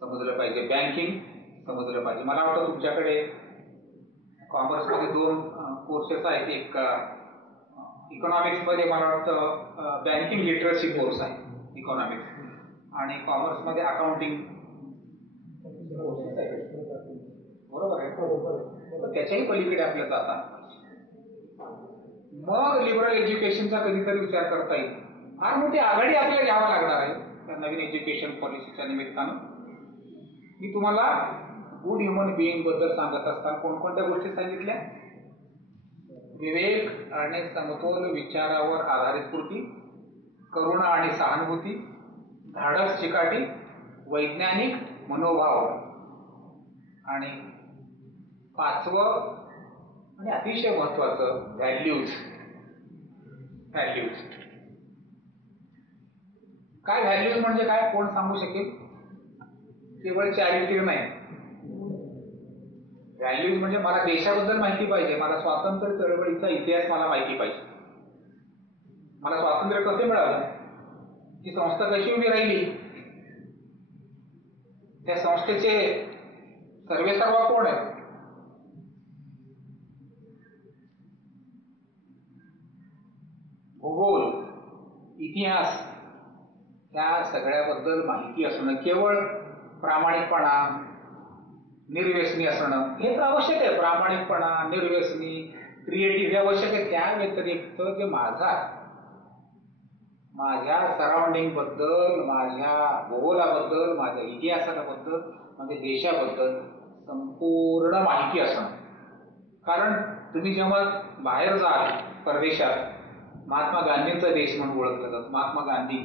समजलं पाहिजे, बँकिंग समजलं पाहिजे. मला वाटतं तुमच्याकडे कॉमर्समध्ये 2 कोर्सेस आहेत. एक इकॉनॉमिक्स मध्ये मला वाटतं बँकिंग लिटरसी कोर्स आहे इकॉनॉमिक्स, आणि कॉमर्समध्ये अकाउंटिंग कोर्सेस आहेत, बरोबर आहे. त्याच्याही पलीकडे आपल्याला जाता मग लिबरल एज्युकेशनचा कधीतरी विचार करता येईल. फार मोठी आघाडी आपल्याला घ्यावं लागणार आहे त्या नवीन एज्युकेशन पॉलिसीच्या निमित्तानं. मी तुम्हाला गुड ह्युमन बिईंग बद्दल सांगत असताना कोणकोणत्या गोष्टी सांगितल्या? विवेक आणि समतोल विचारावर आधारित कृती, करुणा आणि सहानुभूती, धाडस चिकाटी, वैज्ञानिक मनोभाव, आणि 5वं आणि अतिशय महत्वाचं व्हॅल्यूज. काय व्हॅल्यूज म्हणजे काय, कोण सांगू शकेल? केवळ चॅरिटी नाही. व्हॅल्यूज म्हणजे मला देशाबद्दल माहिती पाहिजे, मला स्वातंत्र्य चळवळीचा इतिहास मला माहिती पाहिजे, मला स्वातंत्र्य कसे मिळालं, ती संस्था कशी उभी राहिली, त्या संस्थेचे सर्वेसर्वा कोण आहे, भूगोल, इतिहास, त्या सगळ्याबद्दल माहिती असणं. केवळ प्रामाणिकपणा, निर्व्यसनी असणं हे तर आवश्यक आहे. प्रामाणिकपणा, निर्व्यसनी, क्रिएटिव्ह हे आवश्यक आहे. त्या व्यतिरिक्त जे माझ्या सराउंडिंग बद्दल, माझ्या भूगोलाबद्दल, माझ्या इतिहासाबद्दल, माझ्या देशाबद्दल संपूर्ण माहिती असणं. कारण तुम्ही जेव्हा बाहेर जाल परदेशात, महात्मा गांधींचा देश म्हणून ओळखलं जातं. महात्मा गांधी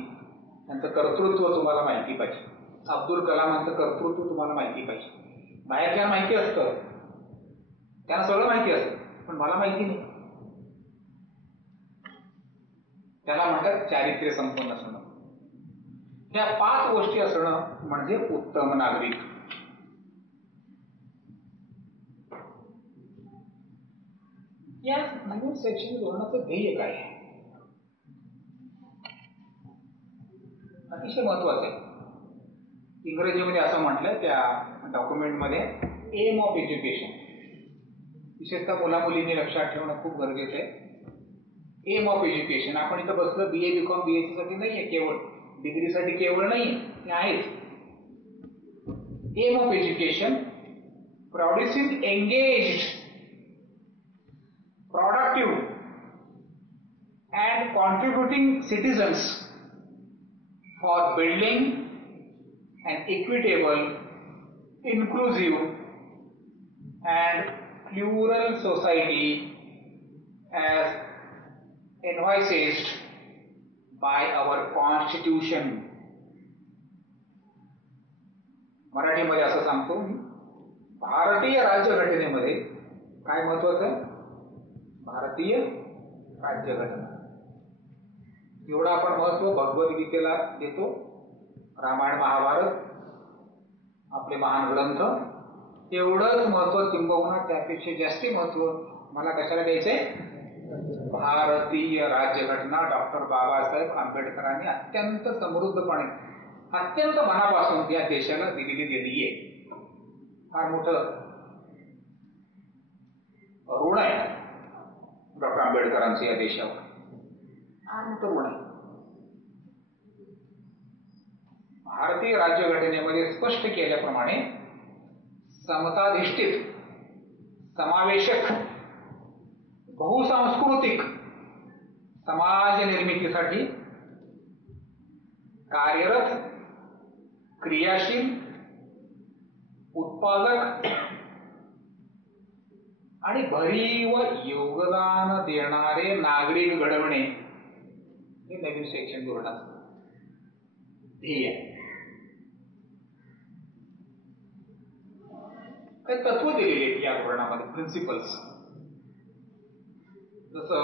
यांचं कर्तृत्व तुम्हाला माहिती पाहिजे. अब्दुल कलामांचं कर्तृत्व तुम्हाला माहिती पाहिजे. बाहेरच्या माहिती असतं, त्यांना सगळं माहिती असतं, पण मला माहिती नाही. त्याला म्हणतात चारित्र्य संपन्न असणं. या 5 गोष्टी असणं म्हणजे उत्तम नागरिक. या नवीन शैक्षणिक धोरणाचं ध्येय काय आहे? अतिशय महत्वाचं आहे. इंग्रजीमध्ये असं म्हटलंय त्या डॉक्युमेंटमध्ये, एम ऑफ एज्युकेशन. विशेषतः मुलामुलींनी लक्षात ठेवणं खूप गरजेचं आहे. Aim of education. आपण इथं बसलं BA BCom BSc साठी नाहीये, केवळ डिग्रीसाठी केवळ नाही, हे आहेच. Aim of education, producing engaged, productive and contributing citizens for building an equitable, inclusive and plural society as envisaged by our constitution. मराठीमध्ये असं सांगतो, भारतीय राज्यघटनेमध्ये काय महत्वाचं आहे? भारतीय राज्यघटना. एवढं आपण महत्व भगवद्गीतेला देतो, रामायण महाभारत आपले महान ग्रंथ, एवढंच महत्व किंबहुना त्यापेक्षा जास्ती महत्व मला कशाला द्यायचंय? भारतीय राज्यघटना डॉक्टर बाबासाहेब आंबेडकरांनी अत्यंत समृद्धपणे, अत्यंत मनापासून या देशाला दिलेली देणगी आहे. फार मोठं ऋण आहे डॉक्टर आंबेडकरांचं या देशावर. फार मोठं ऋण आहे. भारतीय राज्यघटनेमध्ये स्पष्ट केल्याप्रमाणे समताधिष्ठित, समावेशक, बहुसांस्कृतिक समाज निर्मितीसाठी कार्यरत, क्रियाशील, उत्पादक आणि भरीव योगदान देणारे नागरिक घडवणे हे नवीन शैक्षणिक धोरणाचं ध्येय आहे. काही तत्व दिलेली आहेत या धोरणामध्ये, प्रिन्सिपल्स. जसं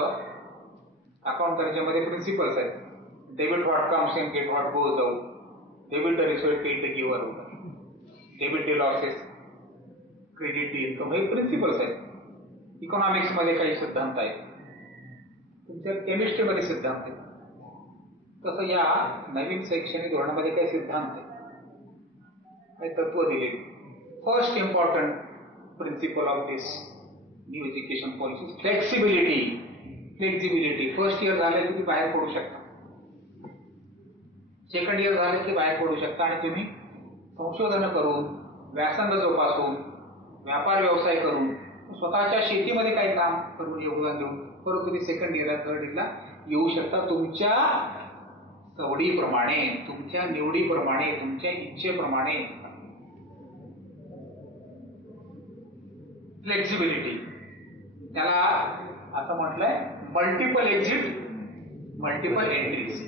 अकाउंटन्सीमध्ये प्रिन्सिपल्स आहेत. Debit what comes in, get what goes out, debit the resort, paid the giver, debit the losses, credit the income, हे प्रिन्सिपल्स आहेत. इकॉनॉमिक्स मध्ये काही सिद्धांत आहेत, तुमच्या केमिस्ट्रीमध्ये सिद्धांत आहेत. तसं या नवीन शैक्षणिक धोरणामध्ये काही सिद्धांत आहेत, काही तत्व दिलेली. First important principle of this new education policy, flexibility. First year झाले की तुम्ही बाहेर पडू शकता, सेकंड इयर झाले की बाहेर पडू शकता आणि तुम्ही संशोधन करून, व्यासंग जोपासून, व्यापार व्यवसाय करून, स्वतःच्या शेतीमध्ये काही काम करून, योगदान देऊन परत तुम्ही सेकंड इयरला, थर्ड इयरला येऊ शकता. तुमच्या सवडीप्रमाणे, तुमच्या निवडीप्रमाणे, तुमच्या इच्छेप्रमाणे. फ्लेक्झिबिलिटी, त्याला असं म्हटलंय मल्टिपल एक्झिट, मल्टिपल एंट्रीज.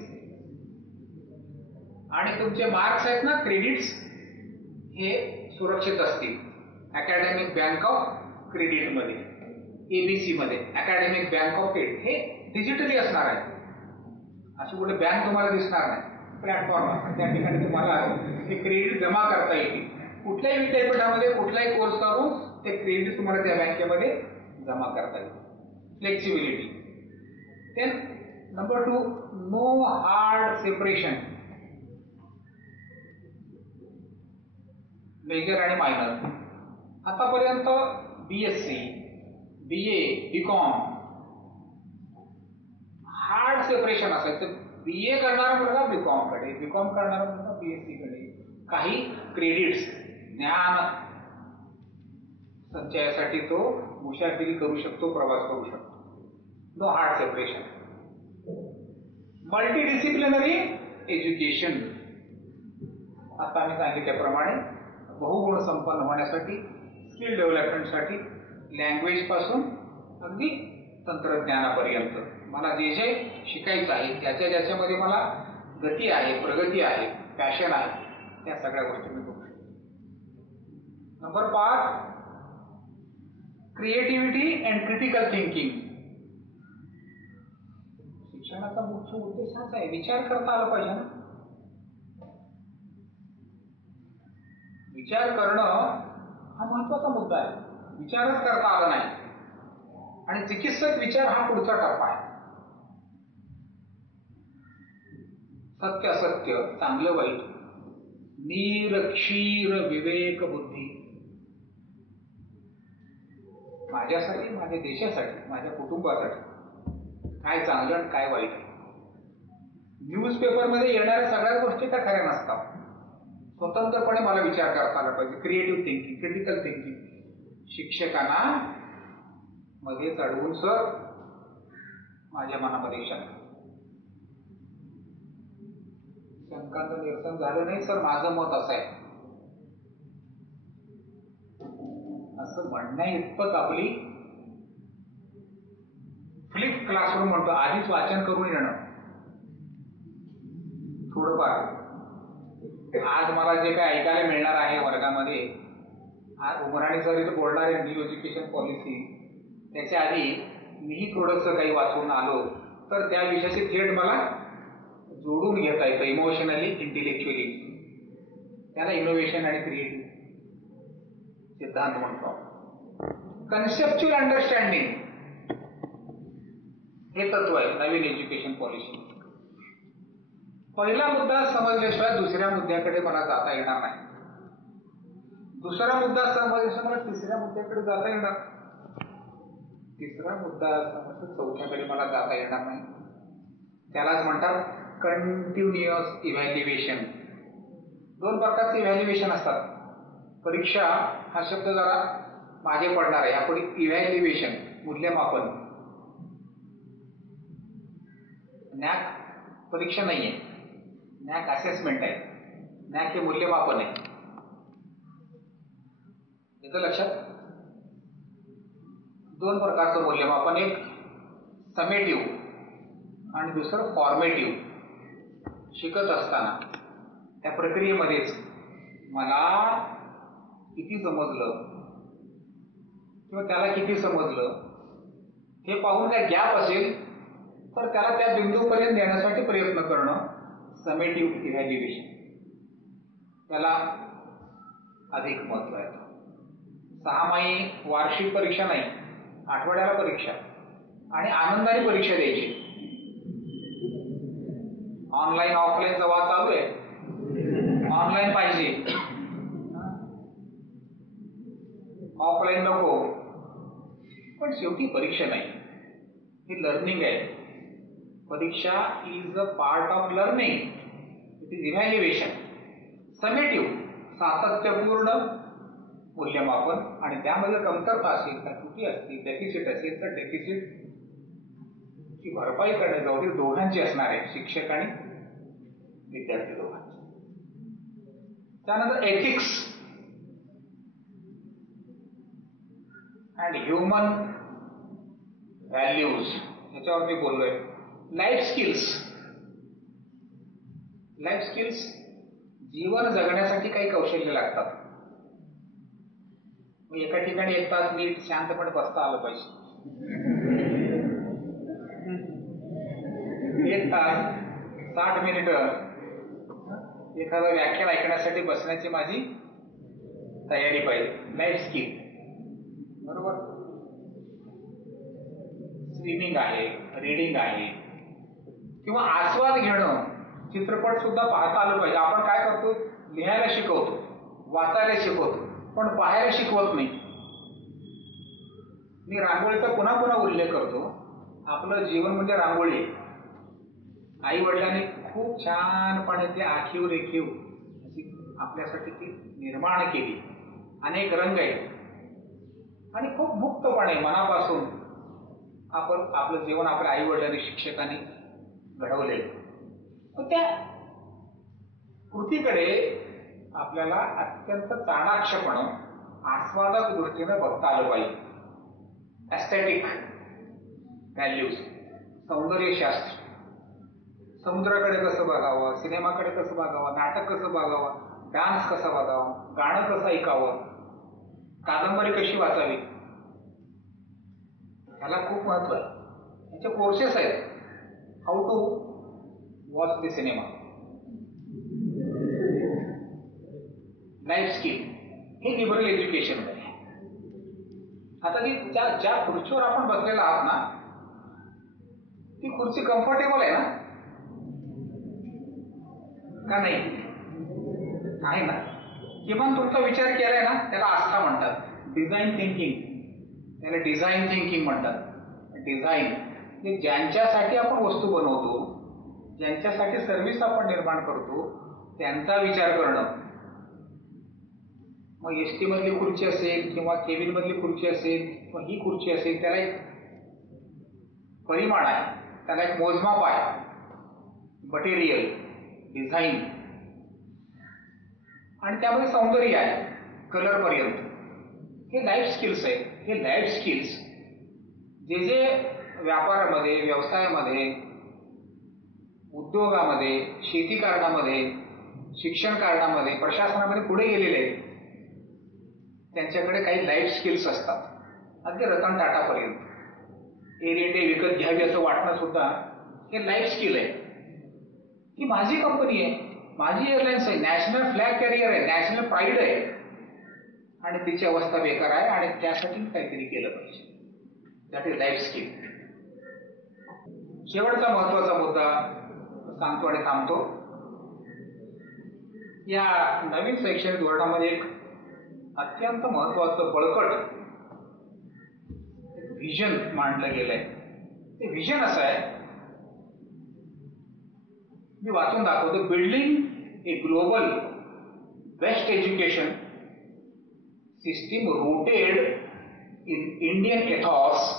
आणि तुमचे मार्क्स आहेत ना, क्रेडिट्स, हे सुरक्षित असतील. अकॅडमिक बँक ऑफ क्रेडिट मध्ये, ABC मध्ये अकॅडमिक बँक ऑफ क्रेडिट, हे डिजिटली असणार आहे. अशी कुठे बँक तुम्हाला दिसणार नाही, प्लॅटफॉर्म असणार. त्या ठिकाणी तुम्हाला ते क्रेडिट जमा करता येईल. कुठल्याही विद्यापीठामध्ये कुठलाही कोर्स करून ते क्रेडिट तुम्हाला त्या बँकेमध्ये जमा करता येईल. Flexibility. Then number 2, no hard separation, major आणि मायनर. आतापर्यंत BSc, BA, BCom hard separation असायचं. BA करणारा मुलगा BCom कडे, BCom करणारा मुलगा BSc कडे. काही क्रेडिट्स ज्ञान संचयासाठी तो मुसाफिरी करू शकतो, प्रवास करू शकतो. No hard separation. Multidisciplinary education, आता मी सांगितल्याप्रमाणे बहुगुण संपन्न होण्यासाठी, स्किल डेव्हलपमेंटसाठी, लँग्वेज पासून अगदी तंत्रज्ञानापर्यंत मला जे जे शिकायचं आहे, ज्याच्यामध्ये मला गती आहे, प्रगती आहे, पॅशन आहे, त्या सगळ्या गोष्टी मी करू शकतो. Number 5, creativity and critical thinking. शिक्षणाचा मुख्य उद्देश हाच आहे, विचार करता आला पाहिजे ना. विचार करणं हा महत्वाचा मुद्दा आहे. विचारच करता आला नाही आणि चिकित्सक विचार हा पुढचा टप्पा आहे. सत्य असत्य, चांगलं वाईट, नीर क्षीर विवेक बुद्धी. माझ्यासाठी, माझ्या देशासाठी, माझ्या कुटुंबासाठी काय चांगलं आणि काय वाईट. न्यूजपेपरमध्ये येणाऱ्या सगळ्या गोष्टी त्या खऱ्या नसतात. स्वतंत्रपणे मला विचार करता आला पाहिजे. Creative thinking, critical thinking. शिक्षकांना मध्ये चढवून सर माझ्या मनामध्ये शंकांचं निरसन झालं नाही सर, माझं मत असं आहे, असं म्हणण्या इतपत आपली फ्लिप क्लासरूम म्हणतो, आधीच वाचन करून येणं थोडंफार. आज मला जे काय ऐकायला मिळणार आहे वर्गामध्ये, आज उमराणी सर इथं बोलणार आहे न्यू एज्युकेशन पॉलिसी, त्याच्या आधी मीही थोडंसं काही वाचून आलो तर त्या विषयाशी थेट मला जोडून घेता येतं इमोशनली, इंटेलेक्च्युअली. त्याला इनोव्हेशन आणि क्रिएटिव्ह सिद्धांत म्हणतो. कन्सेप्च्युअल अंडरस्टँडिंग हे तत्व आहे नवीन एज्युकेशन पॉलिसी. पहिला मुद्दा समजल्याशिवाय दुसऱ्या मुद्द्याकडे मला जाता येणार नाही. दुसरा मुद्दा समजल्याशिवाय मला तिसऱ्या मुद्द्याकडे जाता येणार, तिसरा मुद्दा समजून चौथ्याकडे मला जाता येणार नाही. त्यालाच म्हणतात कंटिन्युअस इव्हॅल्युएशन. 2 प्रकारचे इव्हॅल्युएशन असतात. परीक्षा हा शब्द जरा मागे पडणार आहे, यापुढे इव्हॅल्युएशन मूल्यमापन. नॅक परीक्षा नाहीये, नॅक असेसमेंट आहे. नॅक हे मूल्यमापन आहे. याचं लक्षात. 2 प्रकारचं मूल्यमापन, एक समेटिव्ह आणि दुसरं फॉर्मेटिव्ह. शिकत असताना त्या प्रक्रियेमध्येच मला किती समजलं किंवा त्याला किती समजलं हे पाहून काय गॅप असेल तर त्याला त्या बिंदूपर्यंत नेण्यासाठी प्रयत्न करणं समेटिव्ह इव्हॅल्युएशन. त्याला अधिक महत्व आहे. 6 महिने वार्षिक परीक्षा नाही, आठवड्याला परीक्षा आणि आनंदाने परीक्षा द्यायची. ऑनलाईन ऑफलाईनचा वाद चालू आहे. ऑनलाईन पाहिजे, ऑफलाईन नको, पण शेवटी परीक्षा नाही, ही लर्निंग आहे. परीक्षा is a part of learning, it is evaluation. Summative सातत्यपूर्ण मूल्यमापन आणि त्यामध्ये कमतरता असेल तर त्रुटी असतील, डेफिसिट असेल तर डेफिसिट ची भरपाई करण्याची जबाबदारी दोघांची असणार आहे, शिक्षक आणि विद्यार्थी दोघांची. त्यानंतर एथिक्स अँड ह्युमन व्हॅल्यूज, याच्यावर मी बोललोय. Life skills. लाईफ स्किल्स जीवन जगण्यासाठी काही कौशल्य लागतात. एका ठिकाणी 1 तास नीट शांतपणे बसता आलं पाहिजे. 1 तास 60 मिनिटं एखादं व्याख्यान ऐकण्यासाठी बसण्याची माझी तयारी पाहिजे. लाईफ स्किल, बरोबर. स्विमिंग आहे, रीडिंग आहे किंवा आस्वाद घेणं, चित्रपट सुद्धा पाहता आलं पाहिजे. आपण काय करतो, लिहायला शिकवतो, वाचायला शिकवतो, पण पाहायला शिकवत नाही. मी रांगोळीचा पुन्हा पुन्हा उल्लेख करतो. आपलं जीवन म्हणजे रांगोळी. आई वडिलांनी खूप छानपणे ते आखीव रेखीव अशी आपल्यासाठी ती निर्माण केली. अनेक रंग आहेत आणि खूप मुक्तपणे मनापासून आपण आपलं जीवन आपल्या आई वडिलांनी शिक्षकांनी घडवले. पण त्या कृतीकडे आपल्याला अत्यंत चाणाक्षपणे आस्वादक दृष्टीने बघता आलं पाहिजे. एस्थेटिक व्हॅल्यूज, सौंदर्यशास्त्र, समुद्राकडे कसं बघावं, सिनेमाकडे कसं बघावं, नाटक कसं बघावं, डान्स कसा बघावा, गाणं कसं ऐकावं, कादंबरी कशी वाचावी, ह्याला खूप महत्व आहे. याचे कोर्सेस आहेत. How to watch the cinema, life skill, हे लिबरल एज्युकेशन मध्ये. आता ती ज्या खुर्चीवर आपण बसलेला आहात ना, ती खुर्ची कम्फर्टेबल आहे ना, का नाही? आहे ना. किमान तुमचा विचार केलाय ना, त्याला आस्था म्हणतात. डिझाईन थिंकिंग, त्याला डिझाईन थिंकिंग म्हणतात. डिझाईन म्हणजे ज्यांच्यासाठी आपण वस्तू बनवतो, ज्यांच्यासाठी सर्व्हिस आपण निर्माण करतो, त्यांचा विचार करणं. मग एसटी मधली खुर्ची असेल किंवा केबिन मधली खुर्ची असेल किंवा ही खुर्ची असेल, त्याला एक परिमाण आहे, त्याला एक मोजमाप आहे. मटेरियल, डिझाईन आणि त्यामध्ये सौंदर्य आहे, कलर पर्यंत. हे लाईफ स्किल्स आहेत. हे लाईफ स्किल्स जे जे व्यापारामध्ये, व्यवसायामध्ये, उद्योगामध्ये, शेती कारणामध्ये, शिक्षण कारणामध्ये, प्रशासनामध्ये पुढे गेलेले आहेत, त्यांच्याकडे काही लाईफ स्किल्स असतात. अगदी रतन टाटापर्यंत. एअर इंडिया विकत घ्यावी असं वाटणं सुद्धा हे लाईफ स्किल आहे. ही माझी कंपनी आहे, माझी एअरलाइन्स आहे, नॅशनल फ्लॅग कॅरियर आहे, नॅशनल प्राईड आहे आणि तिची अवस्था बेकार आहे आणि त्यासाठी काहीतरी केलं पाहिजे. That is life skill. शेवटचा महत्वाचा मुद्दा सांगतो आणि थांबतो. या नवीन शैक्षणिक धोरणामध्ये एक अत्यंत महत्वाचं बळकट व्हिजन मांडलं गेलंय. ते व्हिजन असं आहे, मी वाचून दाखवतो. Building a global best education system rooted in Indian Ethos.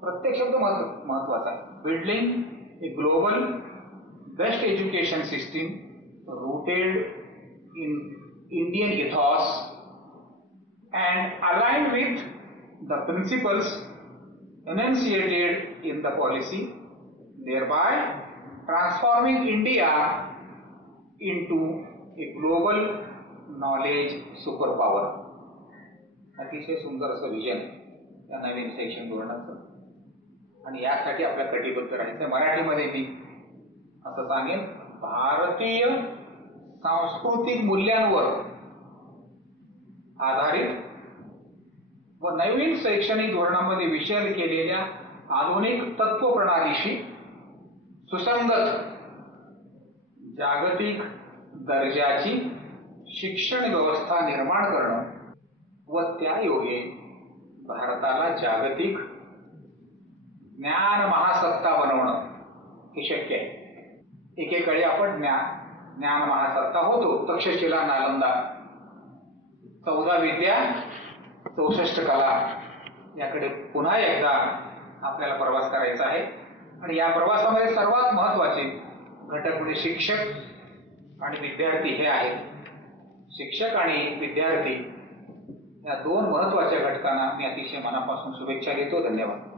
प्रत्येक शब्द महत्वाचा आहे. Building a global best education system rooted in Indian ethos and aligned with the principles enunciated in the policy, thereby transforming India into a global knowledge superpower. अतिशय सुंदर असं vision या नवीन शैक्षणिक धोरणाचं, आणि यासाठी आपल्या कटिबद्ध राहायचं. मराठीमध्ये मी असं सांगेन, भारतीय सांस्कृतिक मूल्यांवर आधारित व नवीन शैक्षणिक धोरणामध्ये विचार केलेल्या आधुनिक तत्व प्रणालीशी सुसंगत जागतिक दर्जाची शिक्षण व्यवस्था निर्माण करणं व त्या योगे भारताला जागतिक ज्ञान महासत्ता बनवणं हे शक्य आहे. एकेकाळी आपण ज्ञान महासत्ता होतो. तक्षशिला, नालंदा, 14 विद्या 64 कला, याकडे पुन्हा एकदा आपल्याला प्रवास करायचा आहे. आणि या प्रवासामध्ये सर्वात महत्वाचे घटक म्हणजे शिक्षक आणि विद्यार्थी हे आहेत. शिक्षक आणि विद्यार्थी या दोन महत्वाच्या घटकांना मी अतिशय मनापासून शुभेच्छा देतो. धन्यवाद.